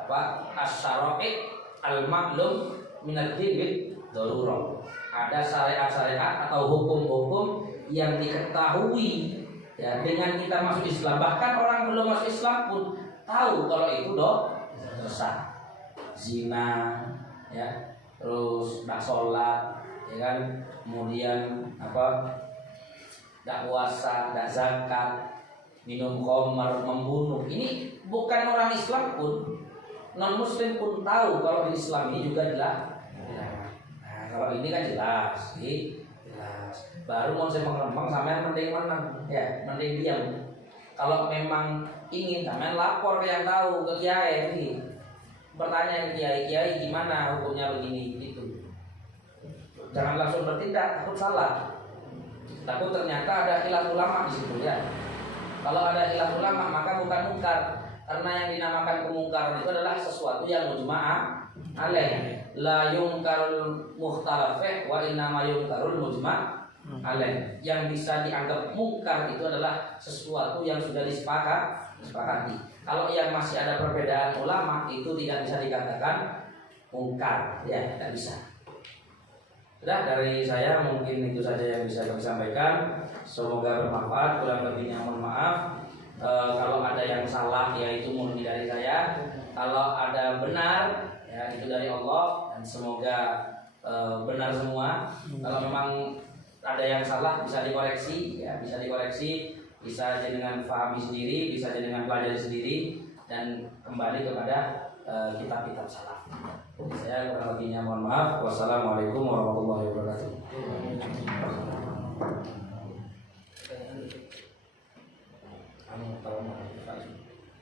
apa? As-syara'i al-ma'lum minad-din bid darurah. Ada syariat-syariat atau hukum-hukum yang diketahui ya dengan kita masuk Islam. Bahkan orang belum masuk Islam pun tahu kalau itu dosa. Zina, ya, terus tidak sholat, ya kan, kemudian apa, tidak puasa, tidak zakat, minum khamar, membunuh. Ini bukan orang Islam pun, non Muslim pun tahu kalau di Islam ini juga jelas. Nah, kalau ini kan jelas, jelas. Baru mau saya mengremang sampai mending menang, ya, mending diam. Kalau memang ingin, sampai lapor ke yang tahu ke kiai ini. Bertanya ke kiai gimana hukumnya begini gitu. Jangan langsung bertindak, takut salah. Takut ternyata ada khilaf ulama di situ ya. Kalau ada khilaf ulama maka bukan mungkar, karena yang dinamakan kemungkaran itu adalah sesuatu yang mujma'ah alaih. La yungkarul mukhtalafeh wa innama yungkarul mujma' alaih. Yang bisa dianggap mungkar itu adalah sesuatu yang sudah disepakati. Kalau yang masih ada perbedaan ulama itu tidak bisa dikatakan mungkar, ya tidak bisa. Sudah, dari saya mungkin itu saja yang bisa kami sampaikan. Semoga bermanfaat. Kurang lebihnya mohon maaf. Kalau ada yang salah ya itu murni dari saya. Kalau ada benar ya itu dari Allah, dan semoga benar semua. Kalau memang ada yang salah bisa dikoreksi, ya bisa dikoreksi. Bisa aja dengan pahami sendiri, bisa aja dengan pelajari sendiri, dan kembali kepada kitab-kitab salaf. Saya kurang lebihnya mohon maaf. Wassalamualaikum warahmatullahi wabarakatuh.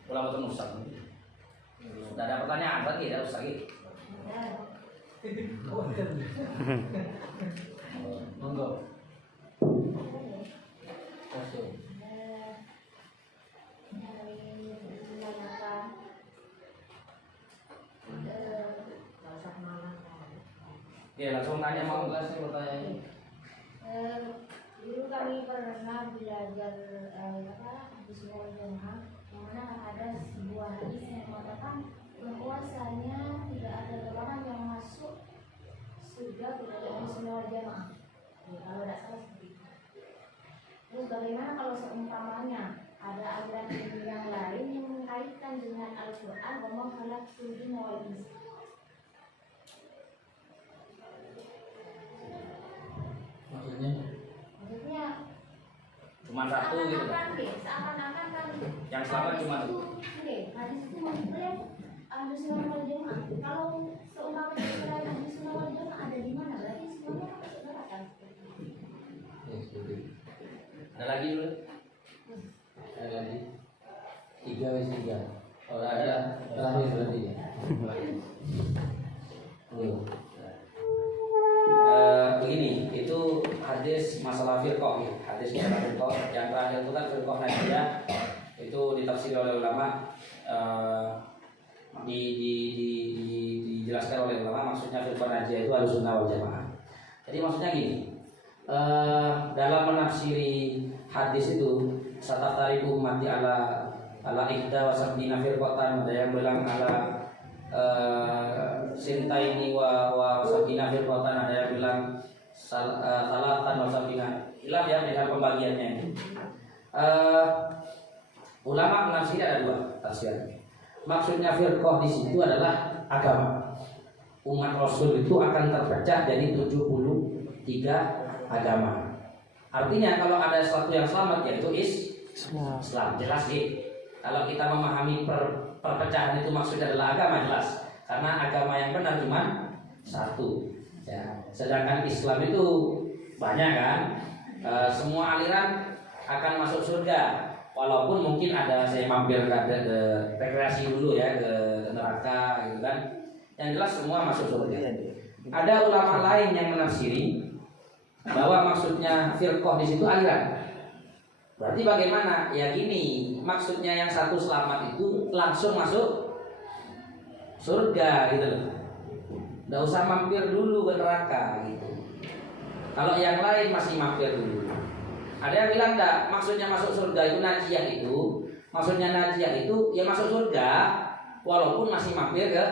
Ulama itu Ustaz. Sudah ada pertanyaan lagi ya Ustaz? Monggo. Ya langsung tanya, mau nggak sih pertanyaannya? Dulu kami pernah belajar hadis wal jamaah, yang mana ada sebuah hadis yang mengatakan bahwasanya tidak ada golongan yang masuk surga kecuali hadis wal jamaah. Ya, kalau tidak salah seperti itu. Terus bagaimana kalau seumpamanya ada aliran ilmu yang lain yang mengkaitkan dengan Al-Quran, wa ma khalaqtul jinna wal insa? Maksudnya cuma satu gitu kan? Seakan-akan kan Yang selamat cuma itu. Hadis itu mengklaim Ahlus Sunnah wal Jamaah. Kalau seumpamanya selain Ahlus Sunnah wal Jamaah ada di mana? Berarti semuanya kan masuk neraka. Ada lagi dulu? Ada lagi? 3 Oh ada terakhir berarti ya? Begini, itu hadis masalah firqah, hadis masalah firqah. Yang terakhir itu kan firqah Najiyah, itu ditafsir oleh ulama dijelaskan oleh ulama maksudnya firqah najiyah itu Ahlussunnah wal Jamaah. Jadi maksudnya gini, dalam menafsiri hadis itu sataftariqu ummati ala ihda wa sab'ina firqatan, ada yang bilang ala sintaini wa sab'ina firqatan, ada yang bilang salatan wa sab'ina. Hilaf ya dengan pembagiannya itu. Ulama menafsiri ada dua tafsiran. Maksudnya firqah di situ adalah agama. Umat Rasul itu akan terpecah jadi 73 agama. Artinya kalau ada sesuatu yang selamat yaitu Islam, jelas sih. Kalau kita memahami perpecahan itu maksudnya adalah agama, jelas. Karena agama yang benar cuma satu. Ya. Sedangkan Islam itu banyak kan. Semua aliran akan masuk surga. Walaupun mungkin ada saya mampir ke rekreasi dulu ya ke neraka gitu kan. Yang jelas semua masuk surga. Ada ulama lain yang menafsiri bahwa maksudnya firqah di situ aliran. Berarti bagaimana? Ya gini, maksudnya yang satu selamat itu langsung masuk surga gitu loh. Nggak usah mampir dulu ke neraka gitu. Kalau yang lain masih mampir dulu. Ada yang bilang enggak, maksudnya masuk surga itu najiyah itu. Maksudnya najiyah itu ya masuk surga walaupun masih mampir ke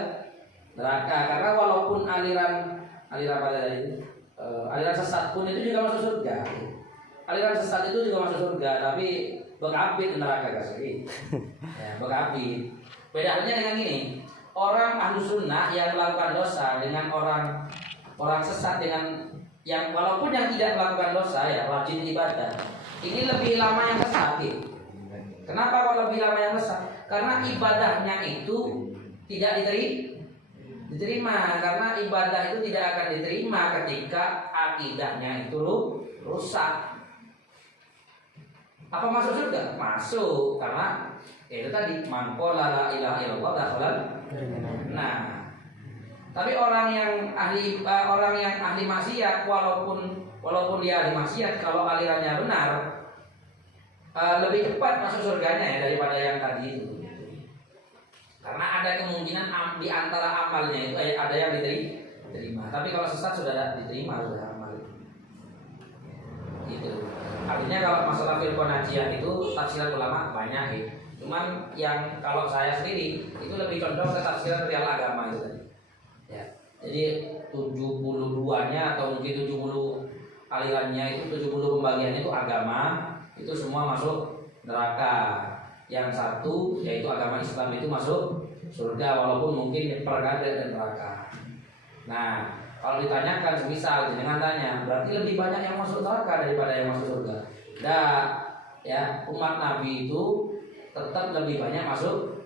neraka. Karena walaupun aliran apa tadi? Aliran sesat pun itu juga masuk surga. Aliran sesat itu juga masuk surga, tapi bekabit neraka guys. Ya, bekabit. Beda halnya dengan ini. Orang ahlu sunnah yang melakukan dosa dengan orang sesat dengan yang walaupun yang tidak melakukan dosa ya rajin ibadah, ini lebih lama yang sesat gitu. Kenapa kalau lebih lama yang sesat? Karena ibadahnya itu tidak diterima karena ibadah itu tidak akan diterima ketika akidahnya itu rusak. Apa masuk surga? Masuk, karena itu tadi man qala la ilaha illallah dakhala. Nah, tapi orang yang ahli maksiat walaupun dia ahli maksiat kalau alirannya benar lebih cepat masuk surganya ya daripada yang tadi itu. Karena ada kemungkinan di antara amalnya itu ada yang diterima. Tapi kalau sesat sudah diterima sudah amal. Gitu. Artinya kalau masalah firqah najiyah itu tafsiran ulama banyak ya. Cuman yang kalau saya sendiri itu lebih condong ke tafsiran real agama itu tadi. Ya. Jadi 72-nya atau mungkin 70 alirannya itu 70 pembagiannya itu agama, itu semua masuk neraka. Yang satu yaitu agama Islam itu masuk surga walaupun mungkin perkara dan neraka. Nah, kalau ditanyakan semisal dengan tanya, berarti lebih banyak yang masuk neraka daripada yang masuk surga. Nah, ya umat Nabi itu tetap lebih banyak masuk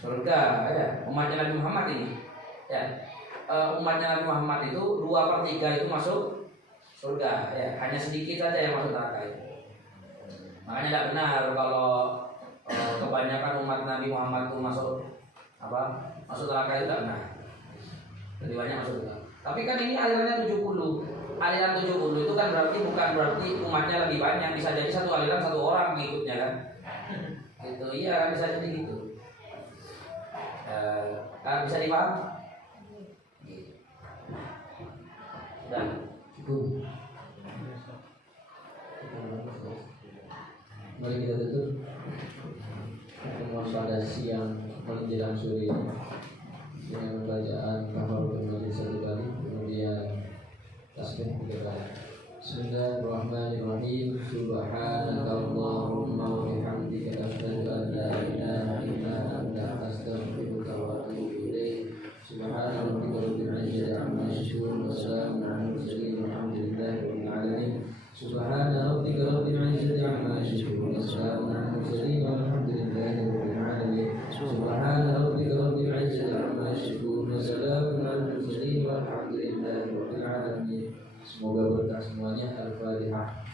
surga. Ya, umatnya Nabi Muhammad ini, ya umatnya Nabi Muhammad itu 2/3 itu masuk surga. Ya, hanya sedikit saja yang masuk neraka itu. Makanya tidak benar kalau kebanyakan umat Nabi Muhammad itu masuk neraka itu tidak benar. Lebih banyak masuk neraka. Tapi kan ini alirannya 70. Aliran 70 itu kan bukan berarti umatnya lebih banyak. Bisa jadi satu aliran satu orang mengikutnya kan. Gitu. Iya, bisa jadi gitu. Bisa dipaham? Dan cukup. Mari kita tutup pertemuan pada siang menjelang sore dengan bacaan kafarul majlis 1 kali, kemudian tasbih 3 kali. Bismillahirrahmanirrahim. Subhanakallahumma wa bihamdika asyhadu an la ilaha illa anta astaghfiruka wa atubu ilaik. Subhana rabbika rabbil izzati amma yasifun wa salamun 'alal mursalin walhamdulillahi rabbil alamin. Subhana rabbika rabbil izzati amma yasifun wa salamun 'alal mursalin walhamdulillahi rabbil alamin. Subhana rabbika rabbil izzati amma yasifun wa salamun 'alal mursalin walhamdulillahi rabbil alamin. Semoga berkah semuanya. Al-Fatihah.